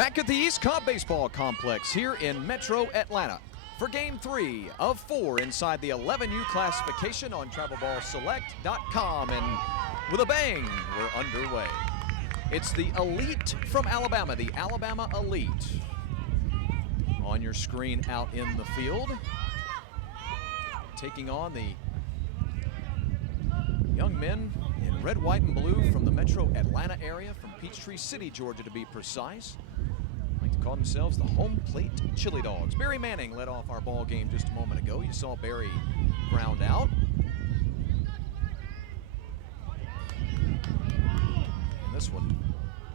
Back at the East Cobb Baseball Complex here in Metro Atlanta for Game 3 of 4 inside the 11U classification on TravelBallSelect.com. And with a bang, we're underway. It's the Elite from Alabama, the Alabama Elite. On your screen out in the field, taking on the young men in red, white, and blue from the Metro Atlanta area, from Peachtree City, Georgia to be precise. Like to call themselves the Home Plate Chili Dogs. Barry Manning led off our ball game just a moment ago. You saw Barry ground out. And this one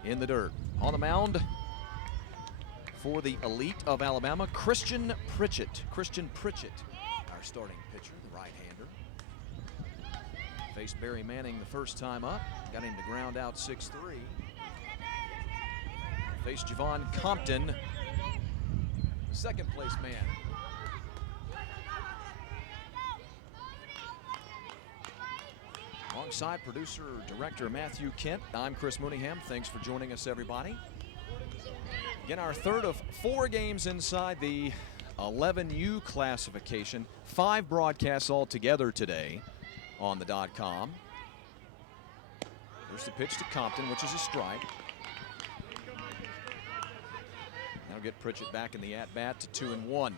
in the dirt. On the mound for the Elite of Alabama, Christian Pritchett. Christian Pritchett, our starting pitcher, the right-hander. Faced Barry Manning the first time up. Got him to ground out 6-3. Faced Javon Compton, the second place man. Alongside producer, director Matthew Kent, I'm Chris Mooneyham. Thanks for joining us, everybody. Again, our third of 4 games inside the 11U classification. 5 broadcasts altogether today on the .com. There's the pitch to Compton, which is a strike. Now get Pritchett back in the at-bat to 2-1.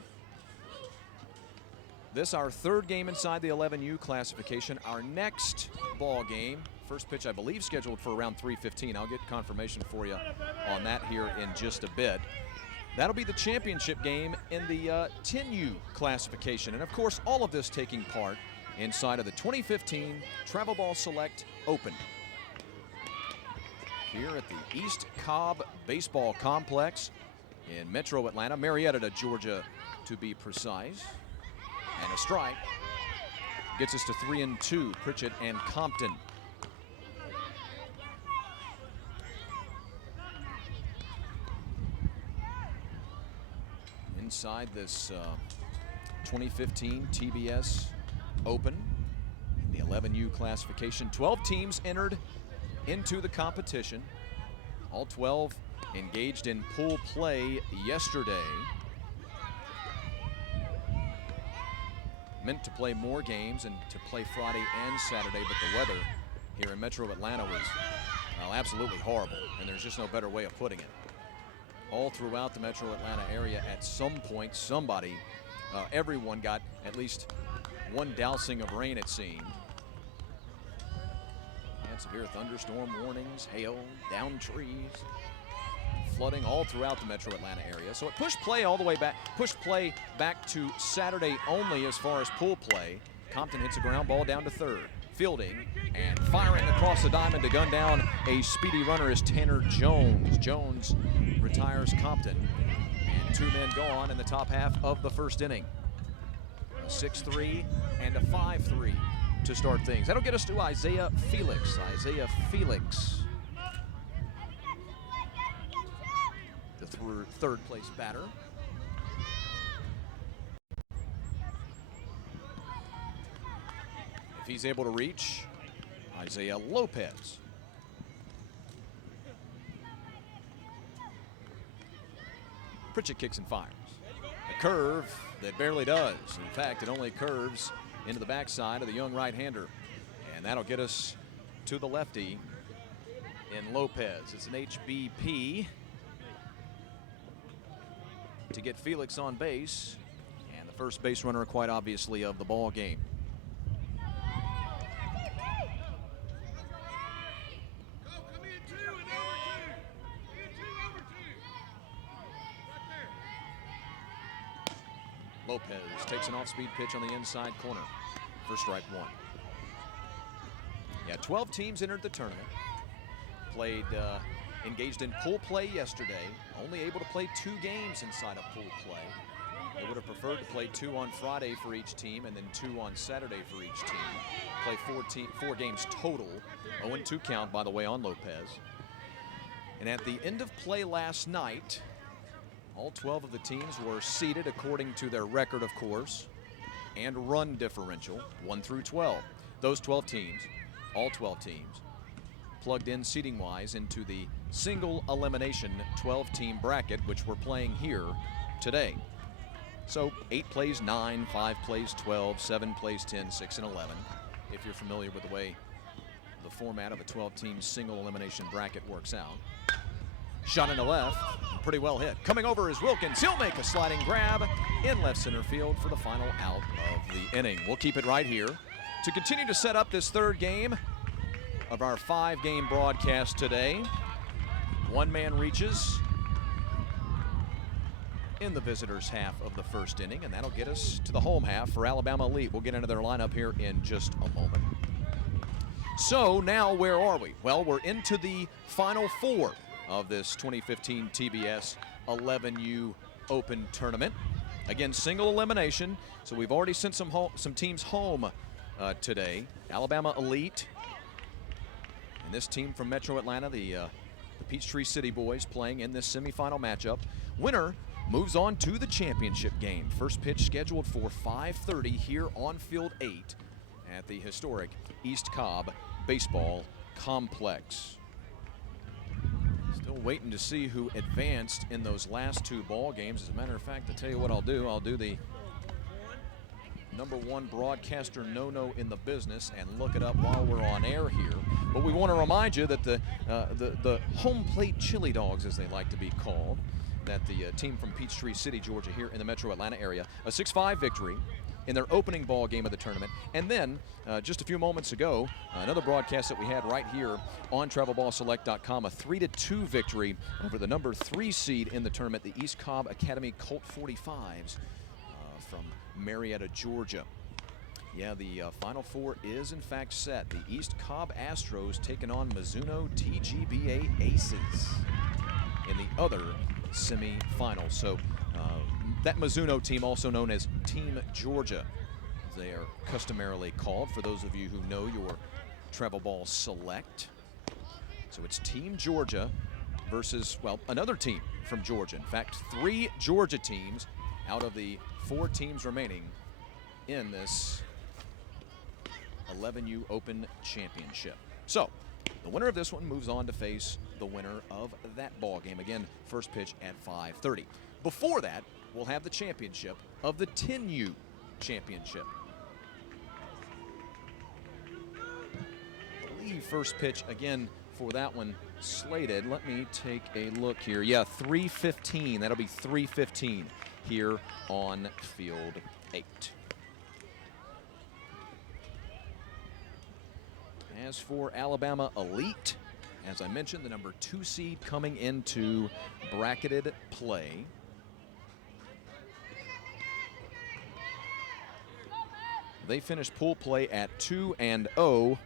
This our third game inside the 11U classification. Our next ball game, first pitch I believe scheduled for around 3:15. I'll get confirmation for you on that here in just a bit. That'll be the championship game in the 10U classification. And of course, all of this taking part inside of the 2015 Travel Ball Select Open here at the East Cobb Baseball Complex in Metro Atlanta, Marietta, Georgia to be precise. And a strike gets us to 3-2, Pritchett and Compton. Inside this 2015 TBS Open, the 11U classification, 12 teams entered into the competition. All 12 engaged in pool play yesterday. Meant to play more games and to play Friday and Saturday, but the weather here in Metro Atlanta was absolutely horrible, and there's just no better way of putting it. All throughout the Metro Atlanta area at some point, everyone got at least one dousing of rain, it seemed. And severe thunderstorm warnings, hail, down trees, flooding all throughout the Metro Atlanta area. So it pushed play all the way back, to Saturday only as far as pool play. Compton hits a ground ball down to third. Fielding and firing across the diamond to gun down a speedy runner is Tanner Jones. Jones retires Compton, and 2 men gone in the top half of the first inning. A 6-3 and a 5-3 to start things. That'll get us to Isaiah Felix. Isaiah Felix, the third place batter. If he's able to reach, Isaiah Lopez. Pritchett kicks and fires. A curve that barely does. In fact, it only curves into the backside of the young right-hander. And that'll get us to the lefty in Lopez. It's an HBP to get Felix on base, and the first base runner quite obviously of the ball game. Lopez takes an off-speed pitch on the inside corner for strike 1. Yeah, 12 teams entered the tournament. Engaged in pool play yesterday. Only able to play 2 games inside of pool play. They would have preferred to play 2 on Friday for each team and then 2 on Saturday for each team. Play 4 games total. 0-2 count, by the way, on Lopez. And at the end of play last night, all 12 of the teams were seeded according to their record, of course, and run differential, 1 through 12. Those 12 teams, all 12 teams, plugged in seating-wise into the single elimination 12-team bracket, which we're playing here today. So 8 plays 9, 5 plays 12, 7 plays 10, 6 and 11. If you're familiar with the way the format of a 12-team single elimination bracket works out. Shot in the left, pretty well hit. Coming over is Wilkins. He'll make a sliding grab in left center field for the final out of the inning. We'll keep it right here to continue to set up this third game of our 5-game broadcast today. One man reaches in the visitors' half of the first inning, and that'll get us to the home half for Alabama Elite. We'll get into their lineup here in just a moment. So now where are we? Well, we're into the final 4 of this 2015 TBS 11U Open tournament. Again, single elimination, so we've already sent some teams home today. Alabama Elite and this team from Metro Atlanta, the Peachtree City Boys, playing in this semifinal matchup. Winner moves on to the championship game. First pitch scheduled for 5:30 here on Field 8 at the historic East Cobb Baseball Complex. Still waiting to see who advanced in those last 2 ball games. As a matter of fact, I'll tell you what I'll do. I'll do the #1 broadcaster no-no in the business and look it up while we're on air here. But we want to remind you that the home plate chili dogs, as they like to be called, that the team from Peachtree City, Georgia, here in the Metro Atlanta area, a 6-5 victory in their opening ball game of the tournament. And then just a few moments ago, another broadcast that we had right here on TravelBallSelect.com, a 3-2 victory over the number 3 seed in the tournament, the East Cobb Academy Colt 45s from Marietta, Georgia. Yeah, the Final Four is in fact set. The East Cobb Astros taking on Mizuno TGBA Aces in the other semi-final. So that Mizuno team, also known as Team Georgia, they are customarily called for those of you who know your Travel Ball Select. So it's Team Georgia versus, well, another team from Georgia. In fact, 3 Georgia teams out of the 4 teams remaining in this 11U Open Championship. So the winner of this one moves on to face the winner of that ball game. Again, first pitch at 5:30. Before that, we'll have the championship of the 10U Championship. I believe first pitch again for that one slated. Let me take a look here. Yeah, 3:15. That'll be 3:15 here on Field 8. As for Alabama Elite, as I mentioned, the number 2 seed coming into bracketed play. They finished pool play at 2-0,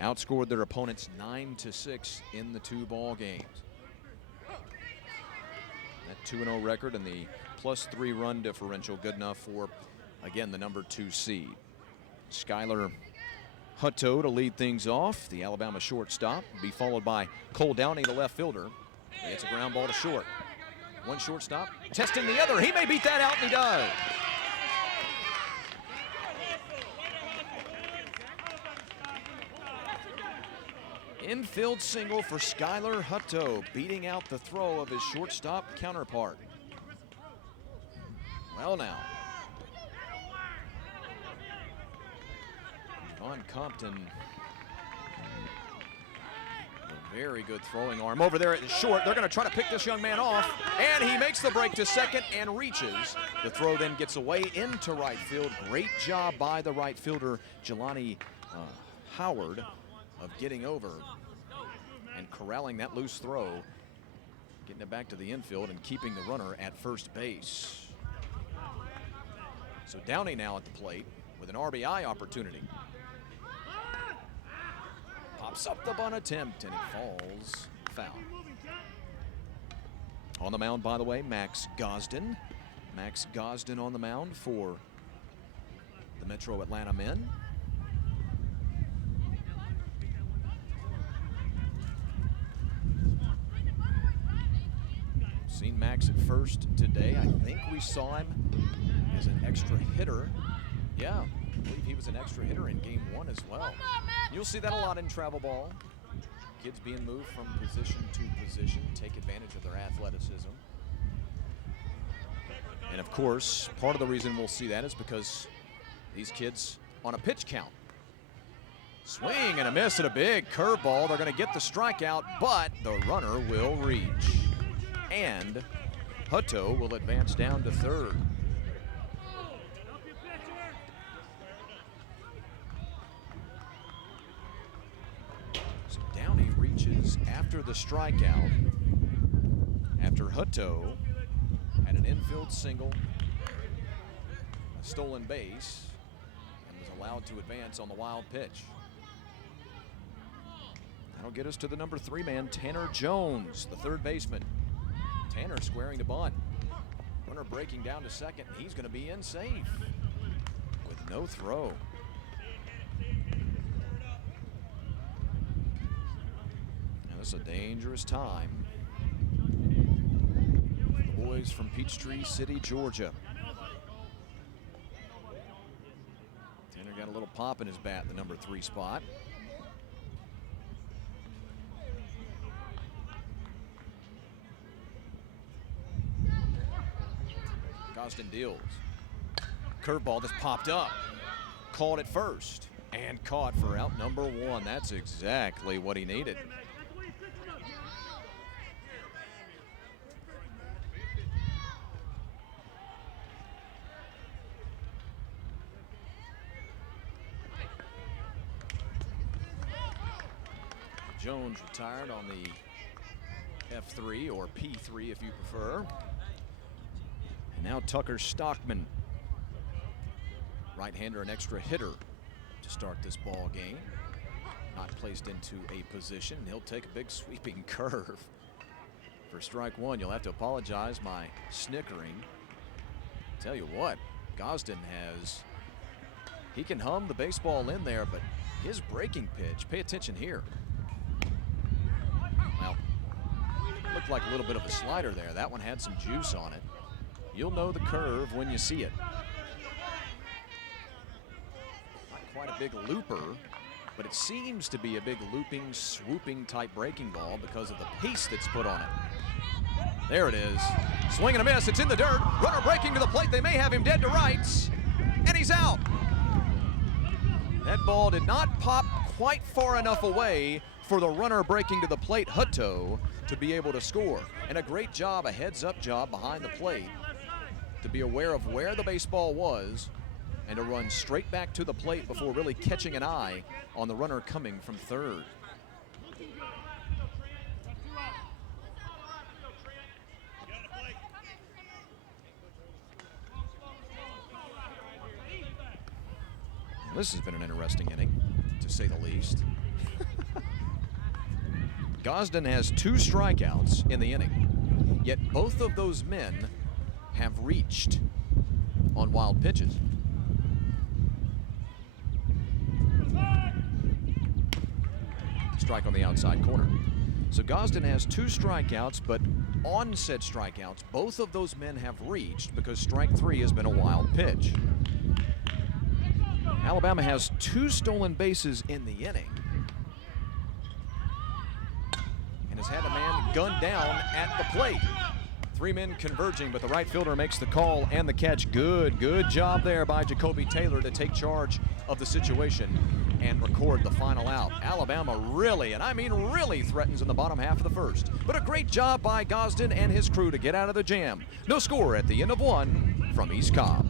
outscored their opponents 9-6 in the 2 ball games. That 2-0 record and the +3 run differential good enough for, again, the number 2 seed. Skylar Hutto to lead things off, the Alabama shortstop, will be followed by Cole Downey, the left fielder. It's a ground ball to short. One shortstop testing the other. He may beat that out, and he does. Infield single for Skylar Hutto, beating out the throw of his shortstop counterpart. Well now, Von Compton, a very good throwing arm over there at the short. They're going to try to pick this young man off, and he makes the break to second and reaches. The throw then gets away into right field. Great job by the right fielder, Jelani Howard, of getting over and corralling that loose throw, getting it back to the infield and keeping the runner at first base. So Downey now at the plate with an RBI opportunity. Pops up the bunt attempt, and he falls foul. On the mound, by the way, Max Gosden. Max Gosden on the mound for the Metro Atlanta men. Seen Max at first today. I think we saw him as an extra hitter. Yeah, I believe he was an extra hitter in game 1 as well. You'll see that a lot in travel ball. Kids being moved from position to position, take advantage of their athleticism. And of course, part of the reason we'll see that is because these kids on a pitch count. Swing and a miss at a big curveball. They're going to get the strikeout, but the runner will reach. And Hutto will advance down to third. So Downey reaches after the strikeout, after Hutto had an infield single, a stolen base, and was allowed to advance on the wild pitch. That'll get us to the number 3 man, Tanner Jones, the third baseman. Tanner squaring to bunt. Runner breaking down to second. He's going to be in safe with no throw. Now this is a dangerous time. The boys from Peachtree City, Georgia. Tanner got a little pop in his bat, the number 3 spot. Gosden deals. Curveball just popped up. Called it first and caught for out number 1. That's exactly what he needed. Jones retired on the F3 or P3 if you prefer. And now Tucker Stockman, right-hander, an extra hitter to start this ball game. Not placed into a position. He'll take a big sweeping curve. For strike 1, you'll have to apologize my snickering. Tell you what, Gosden he can hum the baseball in there, but his breaking pitch, pay attention here. Well, looked like a little bit of a slider there. That one had some juice on it. You'll know the curve when you see it. Not quite a big looper, but it seems to be a big looping, swooping type breaking ball because of the pace that's put on it. There it is. Swing and a miss. It's in the dirt. Runner breaking to the plate. They may have him dead to rights. And he's out. That ball did not pop quite far enough away for the runner breaking to the plate, Hutto, to be able to score. And a great job, a heads-up job behind the plate to be aware of where the baseball was and to run straight back to the plate before really catching an eye on the runner coming from third. This has been an interesting inning, to say the least. Gosden has 2 strikeouts in the inning, yet both of those men have reached on wild pitches. Strike on the outside corner. So Gosden has 2 strikeouts, but on said strikeouts, both of those men have reached because strike 3 has been a wild pitch. Alabama has 2 stolen bases in the inning and has had a man gunned down at the plate. 3 men converging, but the right fielder makes the call and the catch. Good job there by Jacoby Taylor to take charge of the situation and record the final out. Alabama really, and I mean really, threatens in the bottom half of the first. But a great job by Gosden and his crew to get out of the jam. No score at the end of 1 from East Cobb.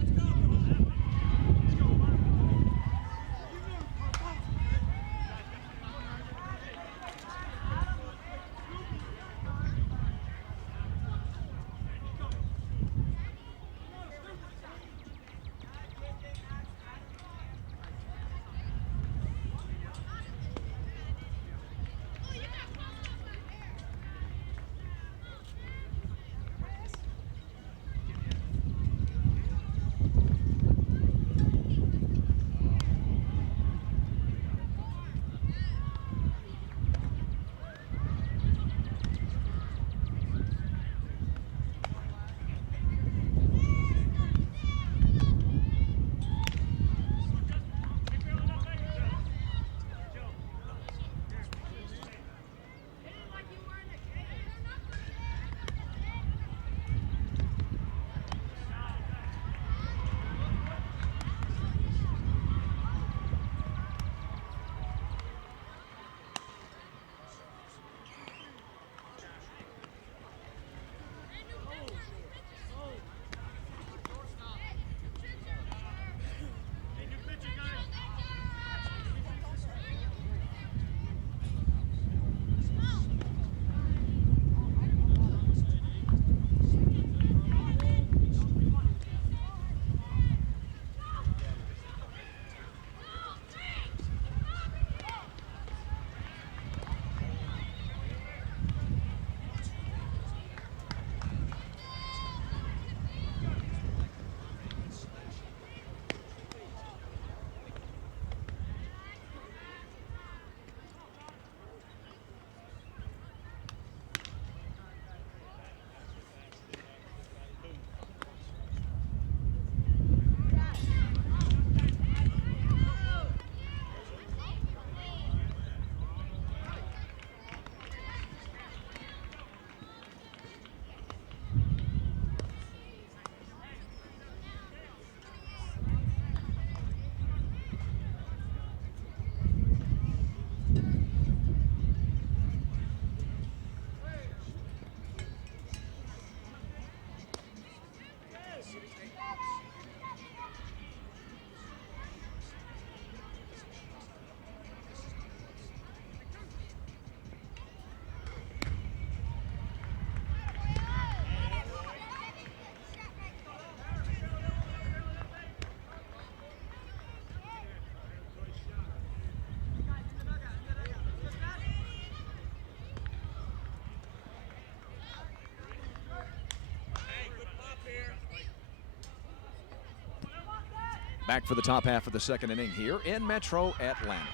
Back for the top half of the second inning here in Metro Atlanta,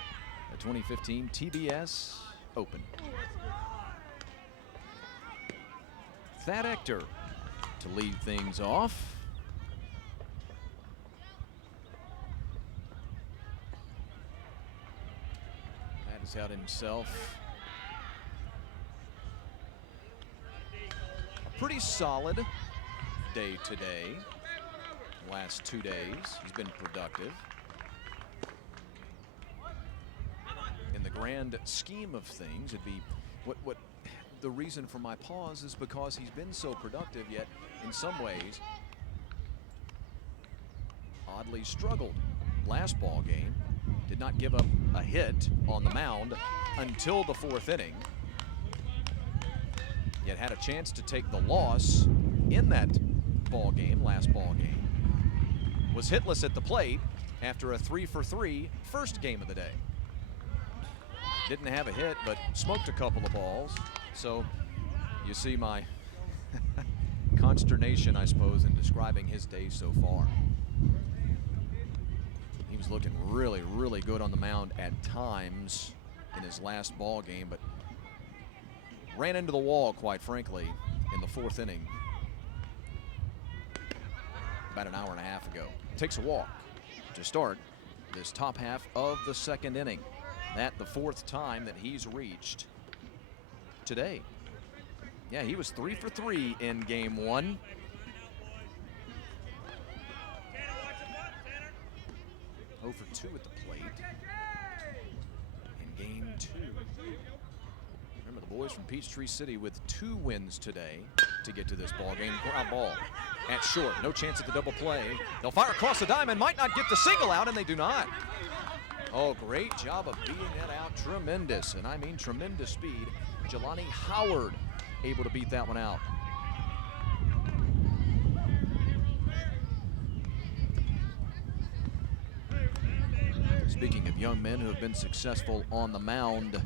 the 2015 TBS Open. Thad Ector to lead things off. Thad has had himself a pretty solid day today. Last 2 days, he's been productive. In the grand scheme of things, it'd be what the reason for my pause is because he's been so productive, yet in some ways oddly struggled. Last ball game, did not give up a hit on the mound until the 4th inning, yet had a chance to take the loss in that ball game, last ball game. Was hitless at the plate after a 3-for-3 first game of the day. Didn't have a hit, but smoked a couple of balls. So you see my consternation, I suppose, in describing his day so far. He was looking really, really good on the mound at times in his last ball game, but ran into the wall, quite frankly, in the 4th inning about an hour and a half ago. Takes a walk to start this top half of the second inning. That the 4th time that he's reached today. Yeah, he was 3-for-3 in game 1. Oh for 2 at the plate in game 2. Remember, the boys from Peachtree City with 2 wins today to get to this ball game. Ground ball at short, no chance at the double play. They'll fire across the diamond, might not get the single out, and they do not. Oh, great job of beating that out. Tremendous, and I mean tremendous speed. Jelani Howard able to beat that one out. Speaking of young men who have been successful on the mound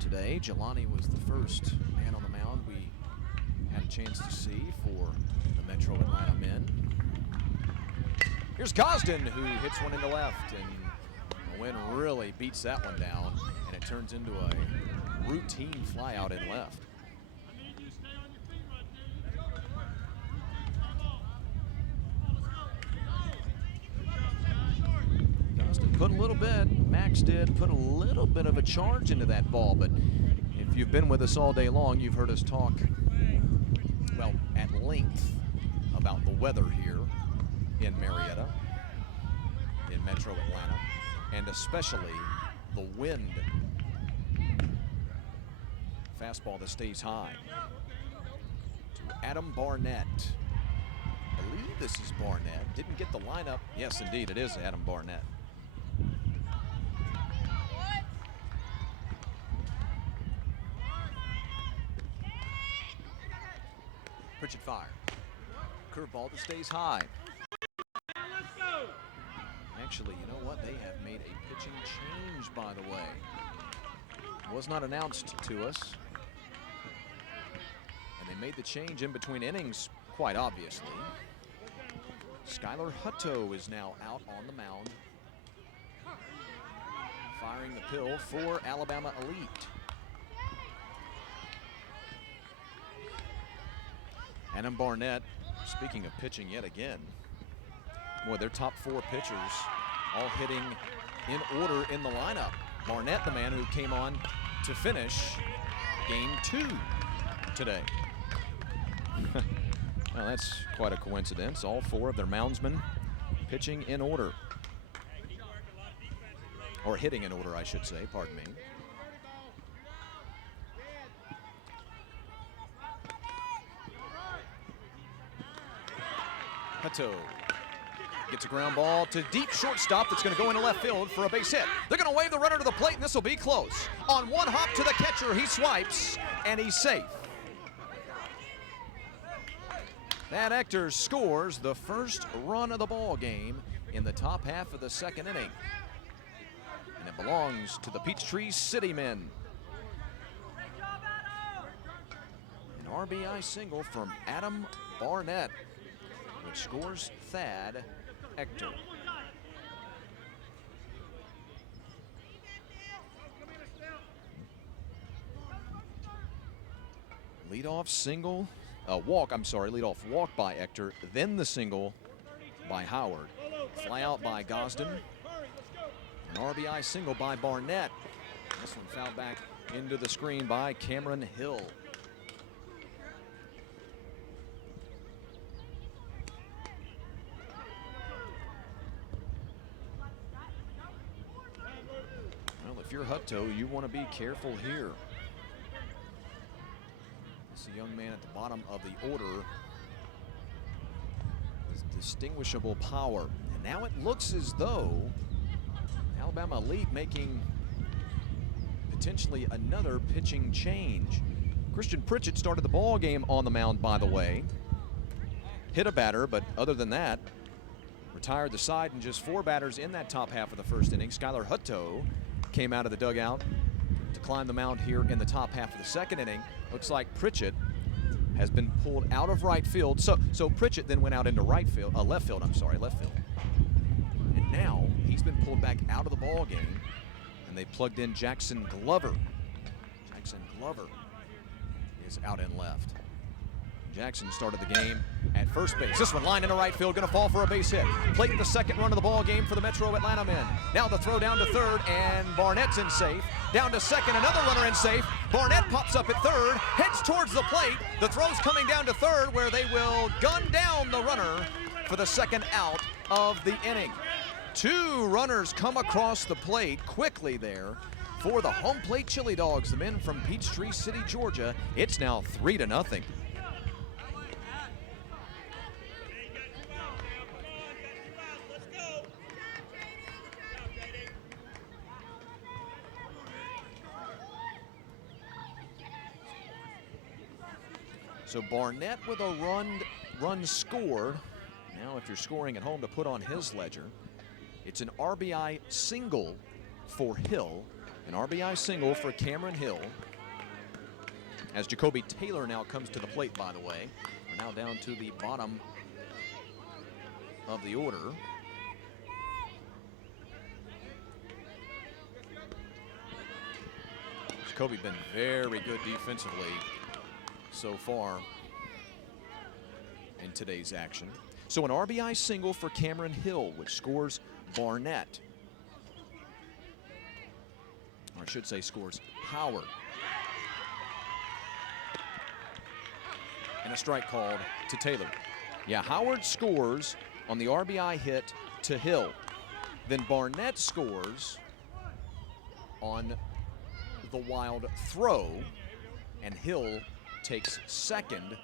today, Jelani was the first man on the mound we had a chance to see for the Metro Atlanta men. Here's Gosden, who hits one into left, and the wind really beats that one down, and it turns into a routine flyout in left. Gosden put a little bit, Max did, put a little bit of a charge into that ball, but if you've been with us all day long, you've heard us talk, well, at length about the weather here in Marietta, in Metro Atlanta, and especially the wind. Fastball that stays high to Adam Barnett. I believe this is Barnett. Didn't get the lineup. Yes, indeed, it is Adam Barnett. Pritchett fire. Curveball that stays high. Actually, you know what? They have made a pitching change, by the way. Was not announced to us. And they made the change in between innings, quite obviously. Skylar Hutto is now out on the mound, firing the pill for Alabama Elite. Adam Barnett, speaking of pitching yet again, boy, their top 4 pitchers all hitting in order in the lineup. Barnett, the man who came on to finish game 2 today. Well, that's quite a coincidence. All 4 of their moundsmen pitching in order. Or hitting in order, I should say, pardon me. Hutto gets a ground ball to deep shortstop that's going to go into left field for a base hit. They're going to wave the runner to the plate, and this will be close. On one hop to the catcher, he swipes, and he's safe. Thad Ector scores the first run of the ball game in the top half of the second inning. And it belongs to the Peachtree City men. An RBI single from Adam Barnett. which scores Thad Ector. Leadoff single, leadoff walk by Ector, then the single by Howard. Fly out by Gosden. An RBI single by Barnett. This one fouled back into the screen by Cameron Hill. Well, if you're Hutto, you want to be careful here. This young man at the bottom of the order with distinguishable power. And now it looks as though Alabama Elite making potentially another pitching change. Christian Pritchett started the ball game on the mound, by the way. Hit a batter, but other than that, retired the side, and just 4 batters in that top half of the first inning. Skylar Hutto came out of the dugout to climb the mound here in the top half of the second inning. Looks like Pritchett has been pulled out of right field. So Pritchett then went out into left field. And now he's been pulled back out of the ball game, and they plugged in Jackson Glover. Jackson Glover is out in left. Jackson started the game at first base. This one lined into right field, gonna fall for a base hit. Played the second run of the ball game for the Metro Atlanta men. Now the throw down to third, and Barnett's in safe. Down to second, another runner in safe. Barnett pops up at third, heads towards the plate. The throw's coming down to third, where they will gun down the runner for the second out of the inning. 2 runners come across the plate quickly there for the home plate Chili Dogs, the men from Peachtree City, Georgia. It's now 3-0. So Barnett with a run scored. Now if you're scoring at home to put on his ledger, it's an RBI single for Hill. An RBI single for Cameron Hill. As Jacoby Taylor now comes to the plate, by the way. We're now down to the bottom of the order. Jacoby been very good defensively so far in today's action. So an RBI single for Cameron Hill, which scores Barnett. Or I should say scores Howard. And a strike called to Taylor. Yeah, Howard scores on the RBI hit to Hill. Then Barnett scores on the wild throw, and Hill takes second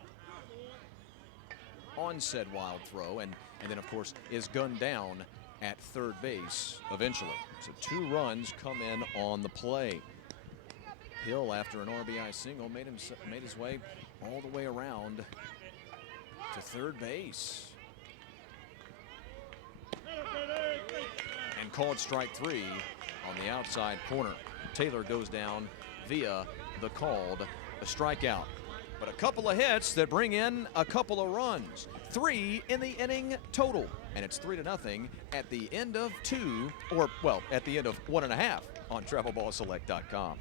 on said wild throw, and then of course is gunned down at third base eventually. So 2 runs come in on the play. Hill, after an RBI single, made his way all the way around to third base. And called strike 3 on the outside corner. Taylor goes down via the called strikeout. But a couple of hits that bring in a couple of runs. 3 in the inning total. And it's 3-0 at the end of 2, or well, at the end of 1.5 on TravelBallSelect.com.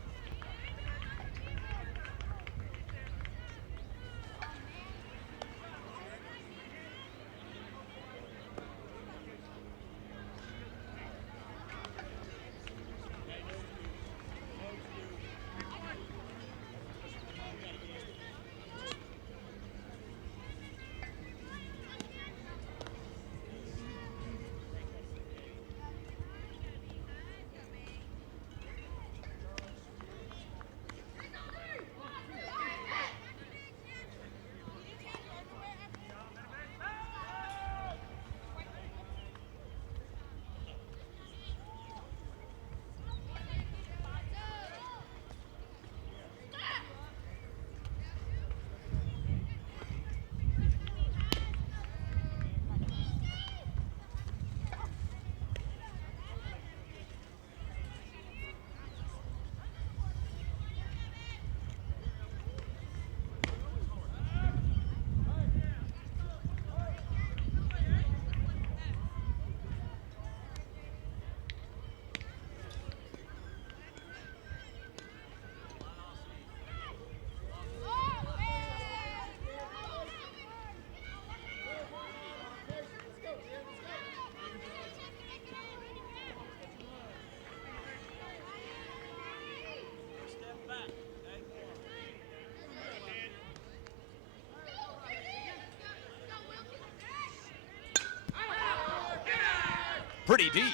pretty deep.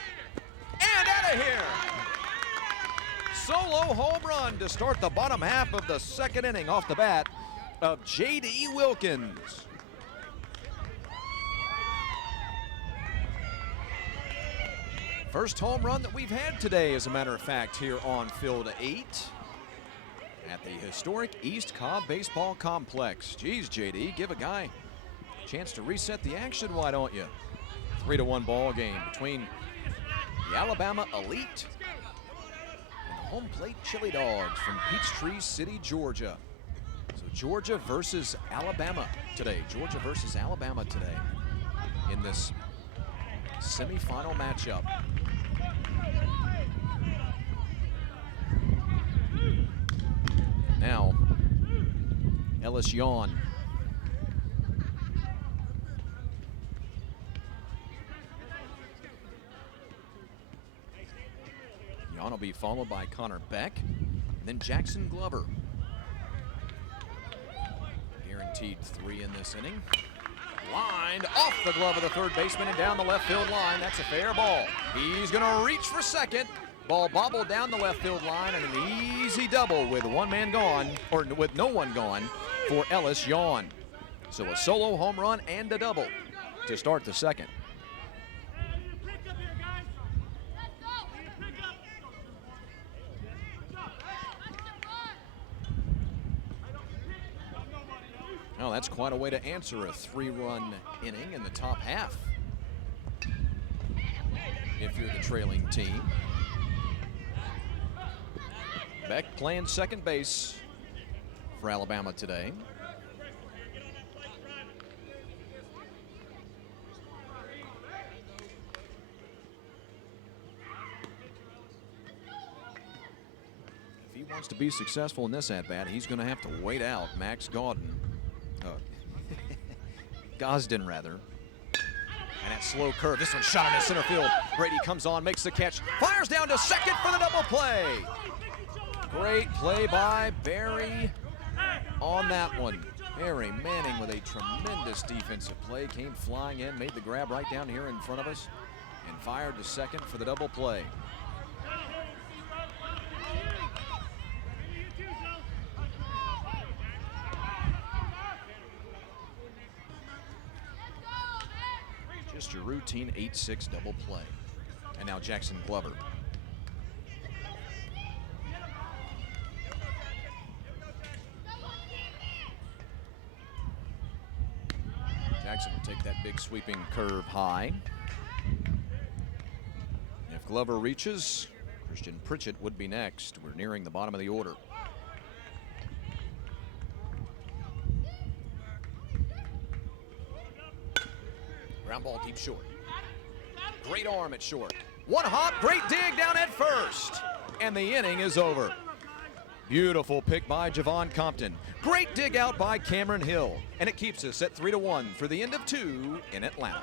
And out of here. Solo home run to start the bottom half of the second inning off the bat of J.D. Wilkins. First home run that we've had today, as a matter of fact, here on Field 8 at the historic East Cobb Baseball Complex. Geez, J.D., give a guy a chance to reset the action, why don't you? 3-1 ball game between the Alabama Elite and the home plate Chili Dogs from Peachtree City, Georgia. So Georgia versus Alabama today. Georgia versus Alabama today in this semifinal matchup. Now, Ellis Yawn. Yawn will be followed by Connor Beck, and then Jackson Glover. Guaranteed 3 in this inning. Lined off the glove of the third baseman and down the left field line. That's a fair ball. He's going to reach for second. Ball bobbled down the left field line, and an easy double with one man gone, or with no one gone, for Ellis Yawn. So a solo home run and a double to start the second. Well, that's quite a way to answer a 3-run inning in the top half if you're the trailing team. Beck playing second base for Alabama today. If he wants to be successful in this at-bat, he's going to have to wait out Max Gosden rather. And that slow curve, this one shot into center field. Brady comes on, makes the catch, fires down to second for the double play. Great play by Barry on that one. Barry Manning with a tremendous defensive play, came flying in, made the grab right down here in front of us, and fired to second for the double play. Just your routine 8-6 double play. And now Jackson Glover. Jackson will take that big sweeping curve high. If Glover reaches, Christian Pritchett would be next. We're nearing the bottom of the order. Ground ball deep short. Great arm at short. One hop, great dig down at first. And the inning is over. Beautiful pick by Javon Compton. Great dig out by Cameron Hill. And it keeps us at 3-1 for the end of 2 in Atlanta.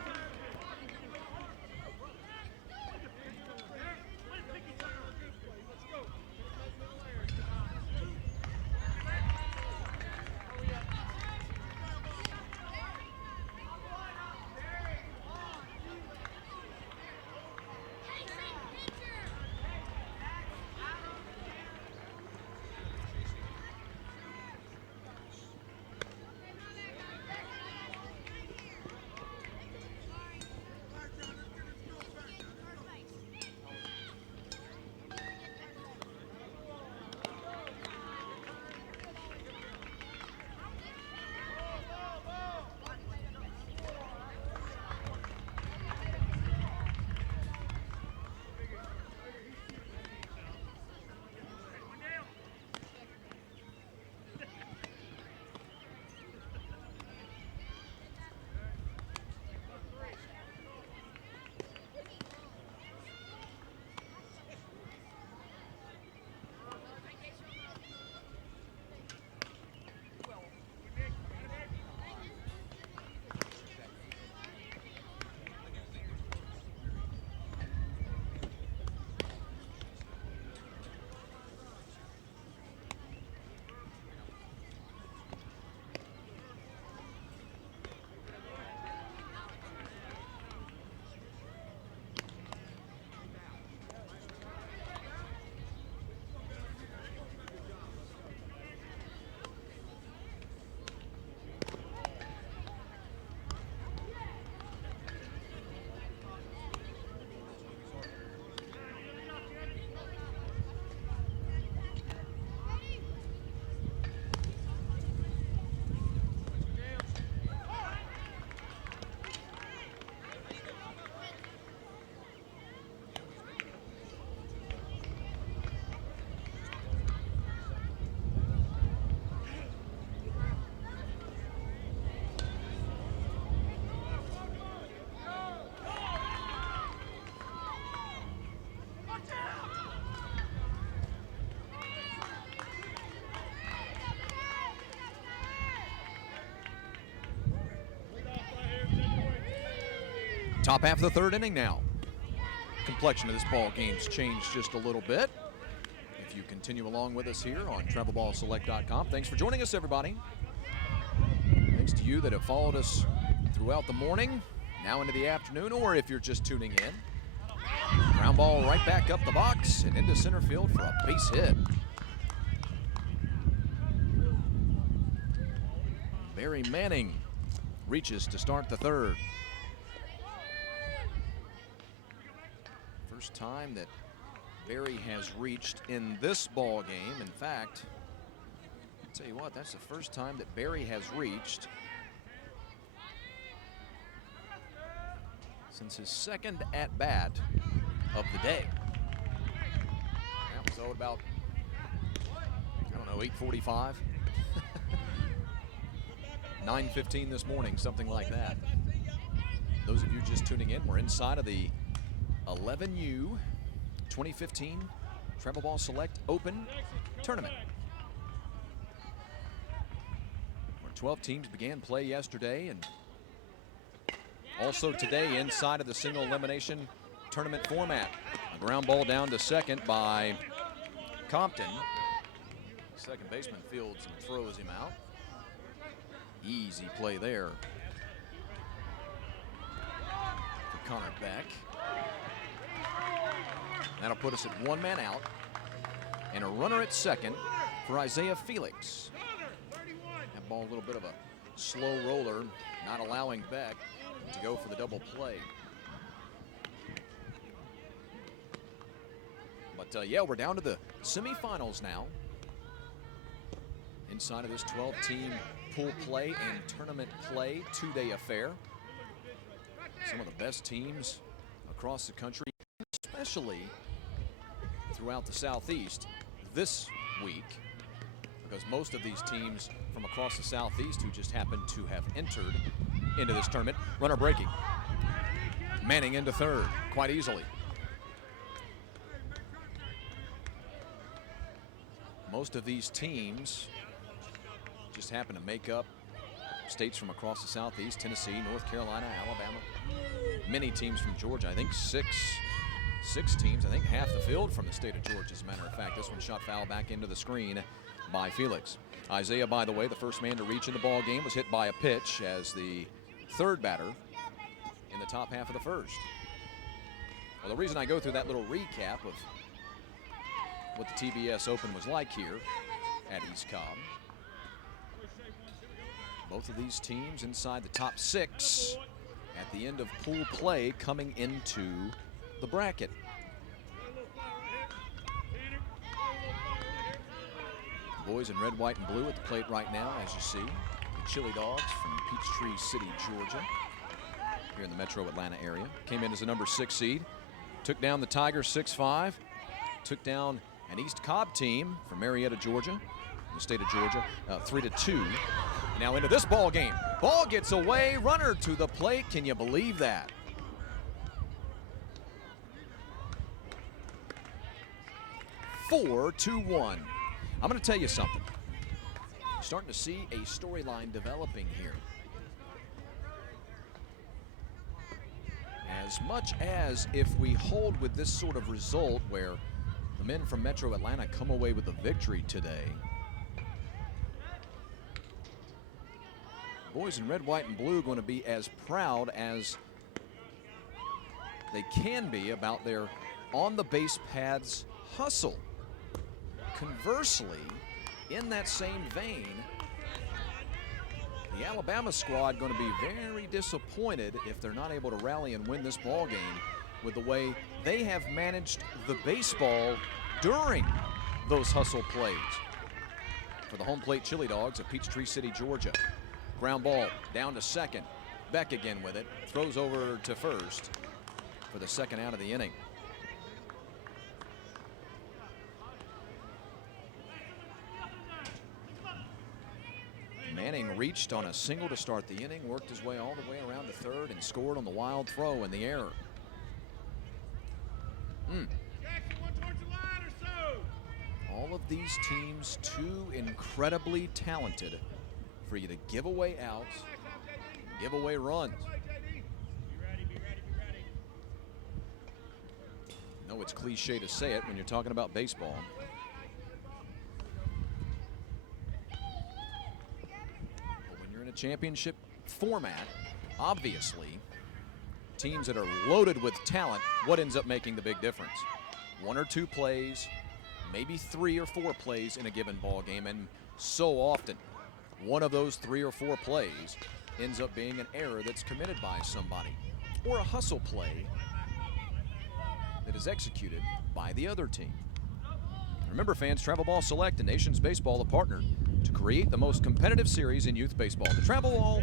Top half of the third inning now. Complexion of this ball game's changed just a little bit. If you continue along with us here on travelballselect.com. Thanks for joining us, everybody. Thanks to you that have followed us throughout the morning, now into the afternoon, or if you're just tuning in. Ground ball right back up the box and into center field for a base hit. Barry Manning reaches to start the third. First time that Barry has reached in this ball game. In fact, I'll tell you what, that's the first time that Barry has reached since his second at-bat of the day. That was about, I don't know, 8:45, 9:15 this morning, something like that. Those of you just tuning in, we're inside of the 11U 2015 Travel Ball Select Open Tournament, where 12 teams began play yesterday, and also today inside of the single elimination tournament format. A ground ball down to second by Compton. Second baseman fields and throws him out. Easy play there for Connor Beck. That'll put us at one man out and a runner at second for Isaiah Felix. That ball a little bit of a slow roller, not allowing Beck to go for the double play. But yeah, we're down to the semifinals now. Inside of this 12-team pool play and tournament play two-day affair. Some of the best teams across the country, especially throughout the Southeast this week, because most of these teams from across the Southeast who just happen to have entered into this tournament. Runner breaking. Manning into third quite easily. Most of these teams just happen to make up states from across the Southeast: Tennessee, North Carolina, Alabama. Many teams from Georgia. I think six teams. I think half the field from the state of Georgia, as a matter of fact. This one shot foul back into the screen by Felix. Isaiah, by the way, the first man to reach in the ball game, was hit by a pitch as the third batter in the top half of the first. Well, the reason I go through that little recap of what the TBS Open was like here at East Cobb. Both of these teams inside the top six at the end of pool play coming into the bracket. The boys in red, white, and blue at the plate right now, as you see. The Chili Dogs from Peachtree City, Georgia, here in the metro Atlanta area. Came in as a number 6 seed. Took down the Tigers 6-5. Took down an East Cobb team from Marietta, Georgia, the state of Georgia, 3-2. Now into this ball game. Ball gets away, runner to the plate. Can you believe that? Four, 2-1. I'm going to tell you something. Starting to see a storyline developing here. As much as if we hold with this sort of result where the men from Metro Atlanta come away with a victory today, boys in red, white, and blue going to be as proud as they can be about their on-the-base paths hustle. Conversely, in that same vein, the Alabama squad going to be very disappointed if they're not able to rally and win this ball game with the way they have managed the baseball during those hustle plays. For the home plate Chili Dogs of Peachtree City, Georgia. Ground ball down to second. Beck again with it. Throws over to first for the second out of the inning. Manning reached on a single to start the inning, worked his way all the way around to third, and scored on the wild throw in the air. All of these teams too incredibly talented for you to give away outs, give away runs. know it's cliche to say it when you're talking about baseball. But when you're in a championship format, obviously, teams that are loaded with talent, what ends up making the big difference? 1 or 2 plays, maybe 3 or 4 plays in a given ball game, and so often one of those 3 or 4 plays ends up being an error that's committed by somebody, or a hustle play that is executed by the other team. Remember, fans, Travel Ball Select and Nations Baseball have partnered to create the most competitive series in youth baseball, the Travel Ball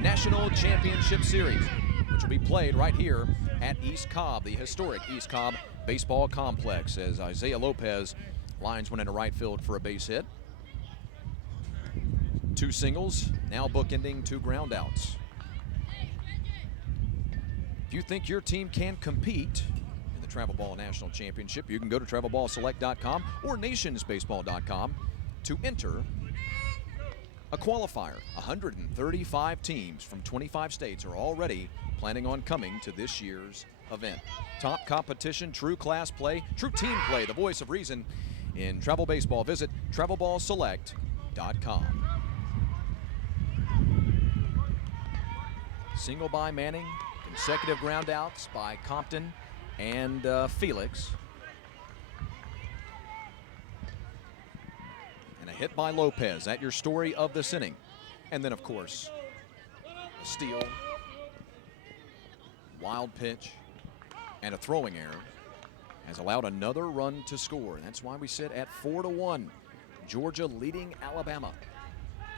National Championship Series, which will be played right here at East Cobb, the historic East Cobb Baseball Complex, as Isaiah Lopez lines one into right field for a base hit. 2 singles, now bookending 2 groundouts. If you think your team can compete in the Travel Ball National Championship, you can go to travelballselect.com or nationsbaseball.com to enter a qualifier. 135 teams from 25 states are already planning on coming to this year's event. Top competition, true class play, true team play, the voice of reason in travel baseball. Visit travelballselect.com. Single by Manning, consecutive groundouts by Compton and Felix. And a hit by Lopez. That your story of this inning. And then, of course, a steal, wild pitch, and a throwing error has allowed another run to score. That's why we sit at 4-1. Georgia leading Alabama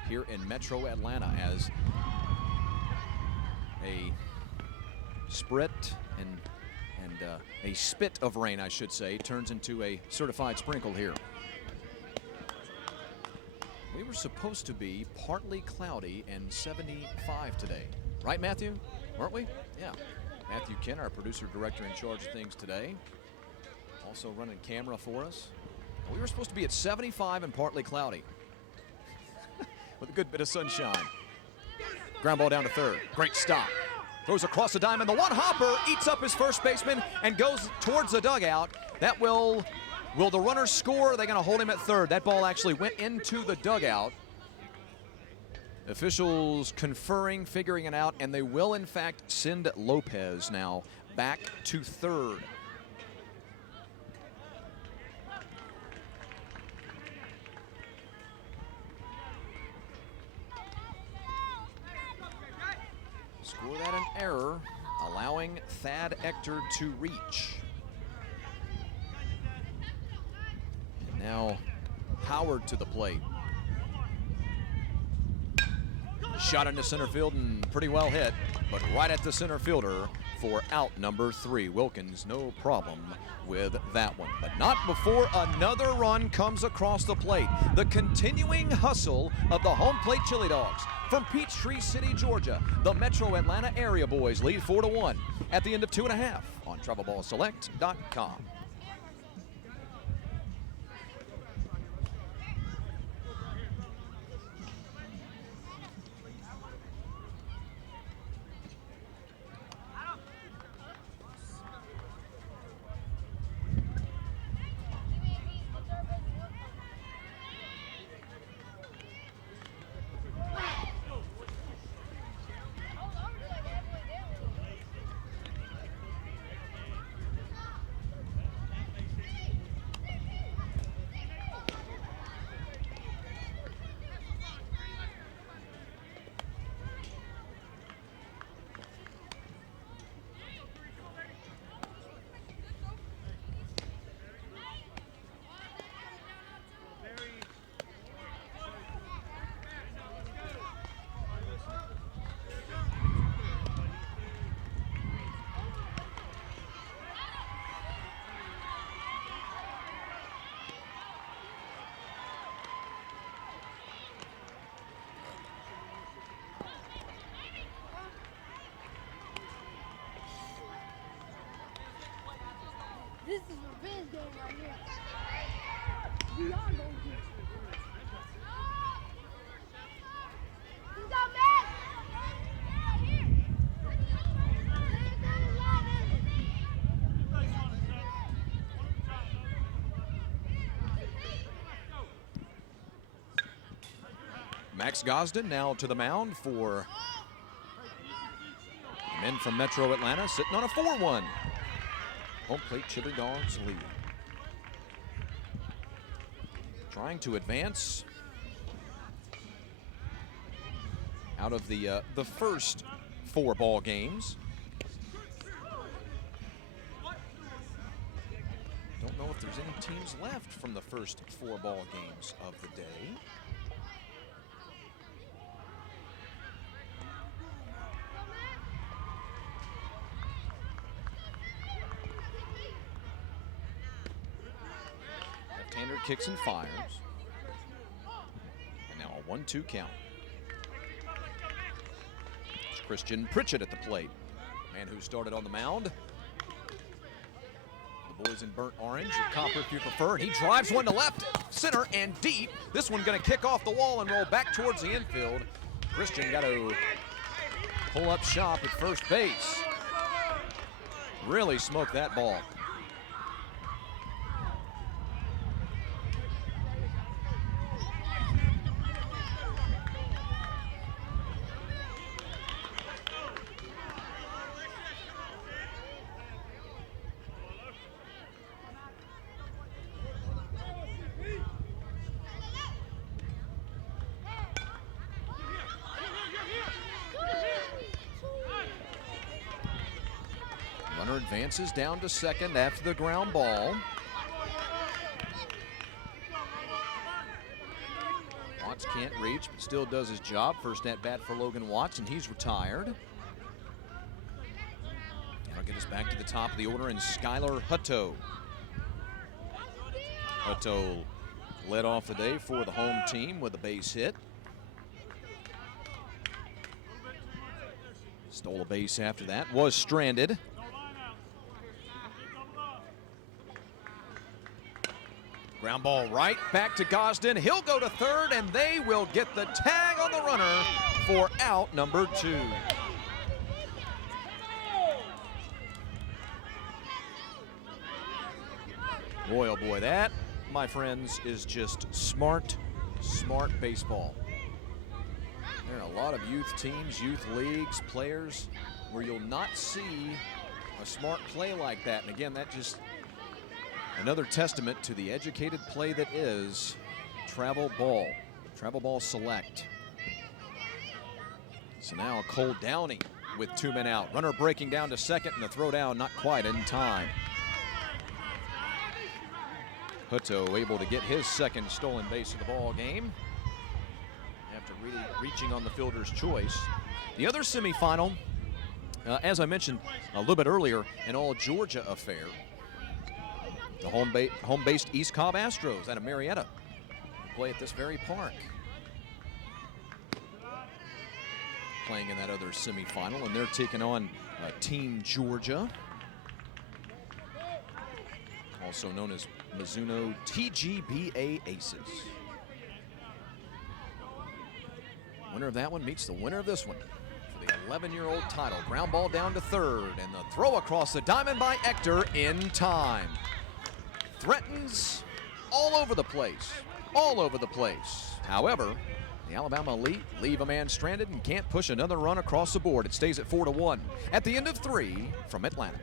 here in Metro Atlanta as a sprit and a spit of rain, I should say, turns into a certified sprinkle here. We were supposed to be partly cloudy and 75 today. Right, Matthew? Weren't we? Yeah. Matthew Kent, our producer director in charge of things today, also running camera for us. We were supposed to be at 75 and partly cloudy with a good bit of sunshine. Ground ball down to third. Great stop. Throws across the diamond. The one-hopper eats up his first baseman and goes towards the dugout. That will the runner score? Are they going to hold him at third? That ball actually went into the dugout. Officials conferring, figuring it out, and they will, in fact, send Lopez now back to third. Score that an error, allowing Thad Ector to reach. And now Howard to the plate. Shot into center field and pretty well hit, but right at the center fielder for out number 3. Wilkins, no problem with that one, but not before another run comes across the plate. The continuing hustle of the home plate Chili Dogs. From Peachtree City, Georgia, the Metro Atlanta area boys lead 4-1 at the end of 2.5 on travelballselect.com. This is a revenge game right here. We are going to. He's got back. Here. Max Gosden now to the mound for the men from Metro Atlanta, sitting on a 4-1. Home plate Chili Dogs lead. Trying to advance out of the first 4 ball games. Don't know if there's any teams left from the first 4 ball games of the day. Left-hander kicks and fires. And now a 1-2 count. It's Christian Pritchett at the plate. Man who started on the mound. The boys in burnt orange, or copper if you prefer. And he drives one to left, center, and deep. This one going to kick off the wall and roll back towards the infield. Christian got to pull up shop at first base. Really smoked that ball. Runner advances down to second after the ground ball. Watts can't reach, but still does his job. First at bat for Logan Watts, and he's retired. That'll get us back to the top of the order, and Skylar Hutto. Hutto led off the day for the home team with a base hit. Stole a base after that, was stranded. Ground ball right, back to Gosden. He'll go to third, and they will get the tag on the runner for out number 2. Boy, oh boy, that, my friends, is just smart baseball. There are a lot of youth teams, youth leagues, players where you'll not see a smart play like that. And again, that just another testament to the educated play that is travel ball select. So now Cole Downey with 2 men out. Runner breaking down to second, and the throw down not quite in time. Hutto able to get his second stolen base of the ball game after really reaching on the fielder's choice. The other semifinal, as I mentioned a little bit earlier, an all-Georgia affair. The home-based East Cobb Astros out of Marietta play at this very park. Playing in that other semifinal, and they're taking on Team Georgia, also known as Mizuno TGBA Aces. Winner of that one meets the winner of this one for the 11-year-old title. Ground ball down to third, and the throw across the diamond by Ector in time. Threatens all over the place, However, the Alabama elite leave a man stranded and can't push another run across the board. It stays at 4-1 at the end of 3 from Atlanta.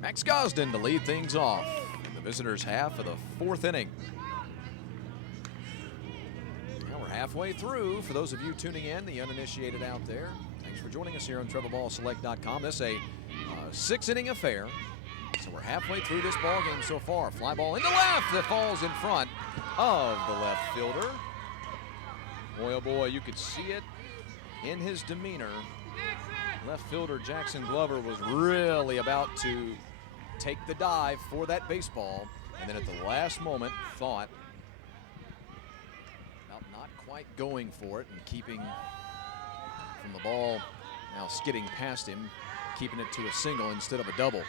Max Gosden to lead things off in the visitors' half of the 4th inning. Now we're halfway through. For those of you tuning in, the uninitiated out there, thanks for joining us here on TrevorBallSelect.com. This is a 6-inning affair. So we're halfway through this ball game so far. Fly ball into left that falls in front of the left fielder. Boy, oh boy, you could see it in his demeanor. Left fielder Jackson Glover was really about to take the dive for that baseball, and then at the last moment thought about not quite going for it and keeping from the ball now skidding past him, keeping it to a single instead of a double.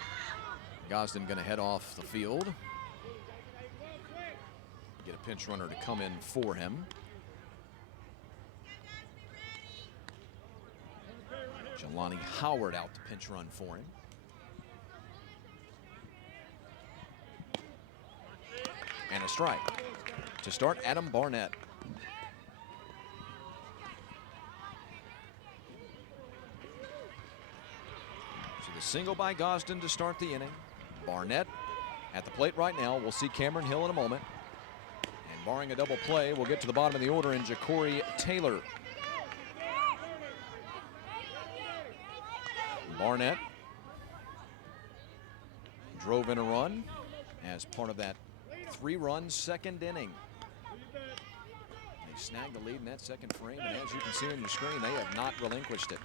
Gosden going to head off the field. Get a pinch runner to come in for him. Jelani Howard out to pinch run for him. And a strike. To start, Adam Barnett. So the single by Gosden to start the inning. Barnett at the plate right now. We'll see Cameron Hill in a moment. And barring a double play, we'll get to the bottom of the order in Ja'Cory Taylor. Barnett drove in a run as part of that 3-run second inning. They snagged the lead in that second frame, and as you can see on your screen, they have not relinquished it.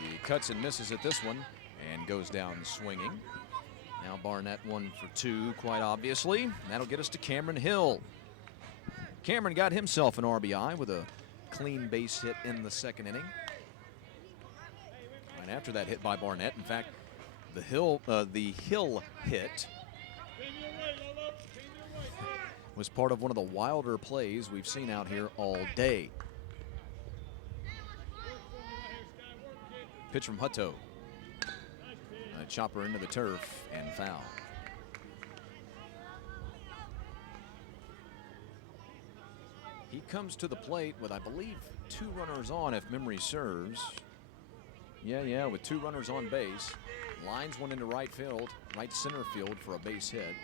He cuts and misses at this one and goes down swinging. Now Barnett 1 for 2, quite obviously. And that'll get us to Cameron Hill. Cameron got himself an RBI with a clean base hit in the second inning. And after that hit by Barnett, in fact, the Hill hit was part of one of the wilder plays we've seen out here all day. Pitch from Hutto. A chopper into the turf and foul. He comes to the plate with, I believe, 2 runners on, if memory serves. Yeah, with 2 runners on base. Lines one into right field, right center field for a base hit.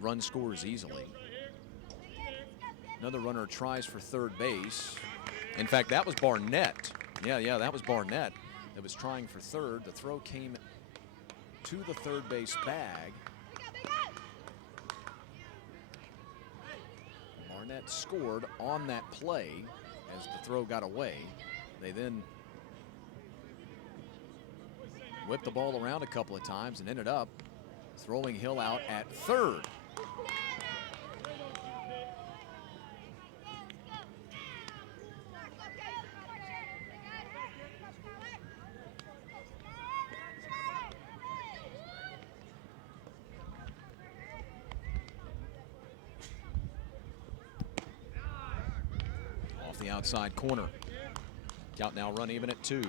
Run scores easily. Another runner tries for third base. In fact, that was Barnett. Yeah, that was Barnett that was trying for third. The throw came to the third base bag. Barnett scored on that play as the throw got away. They then whipped the ball around a couple of times and ended up throwing Hill out at third. Off the outside corner. Count now run even at 2.